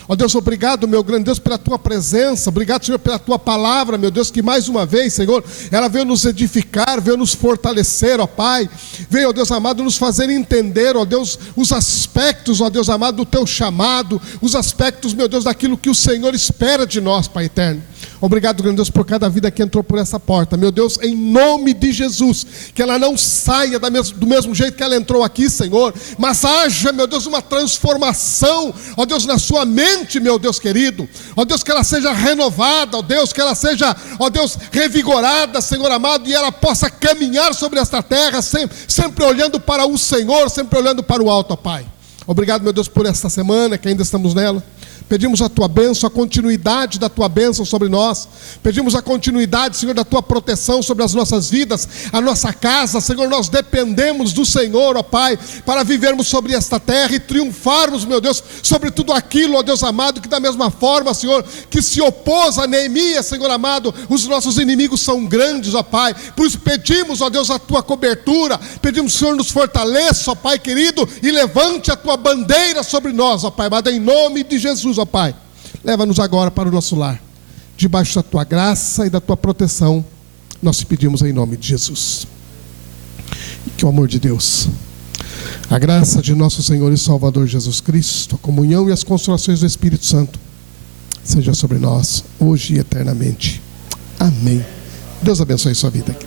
Ó Deus, obrigado, meu grande Deus, pela Tua presença. Obrigado, Senhor, pela Tua palavra, meu Deus, que mais uma vez, Senhor, ela veio nos edificar, veio nos fortalecer, ó Pai. Veio, ó Deus amado, nos fazer entender, ó Deus, os aspectos, ó Deus amado, do Teu chamado, os aspectos, meu Deus, daquilo que o Senhor espera de nós, Pai eterno. Obrigado, grande Deus, por cada vida que entrou por essa porta. Meu Deus, em nome de Jesus, que ela não saia do mesmo jeito que ela entrou aqui, Senhor, mas haja, meu Deus, uma transformação, ó Deus, na sua mente, meu Deus querido. Ó Deus, que ela seja renovada, ó Deus, que ela seja, ó Deus, revigorada, Senhor amado, e ela possa caminhar sobre esta terra, sempre olhando para o Senhor, sempre olhando para o alto, ó Pai. Obrigado, meu Deus, por esta semana que ainda estamos nela. Pedimos a Tua bênção, a continuidade da Tua bênção sobre nós. Pedimos a continuidade, Senhor, da Tua proteção sobre as nossas vidas, a nossa casa. Senhor, nós dependemos do Senhor, ó Pai, para vivermos sobre esta terra e triunfarmos, meu Deus, sobre tudo aquilo, ó Deus amado, que da mesma forma, Senhor, que se opôs a Neemias, Senhor amado, os nossos inimigos são grandes, ó Pai. Por isso pedimos, ó Deus, a Tua cobertura. Pedimos, Senhor, nos fortaleça, ó Pai querido, e levante a Tua bandeira sobre nós, ó Pai amado, em nome de Jesus, ó Pai. Leva-nos agora para o nosso lar, debaixo da Tua graça e da Tua proteção, nós te pedimos em nome de Jesus. Que o amor de Deus, a graça de nosso Senhor e Salvador Jesus Cristo, a comunhão e as consolações do Espírito Santo seja sobre nós, hoje e eternamente. Amém. Deus abençoe sua vida.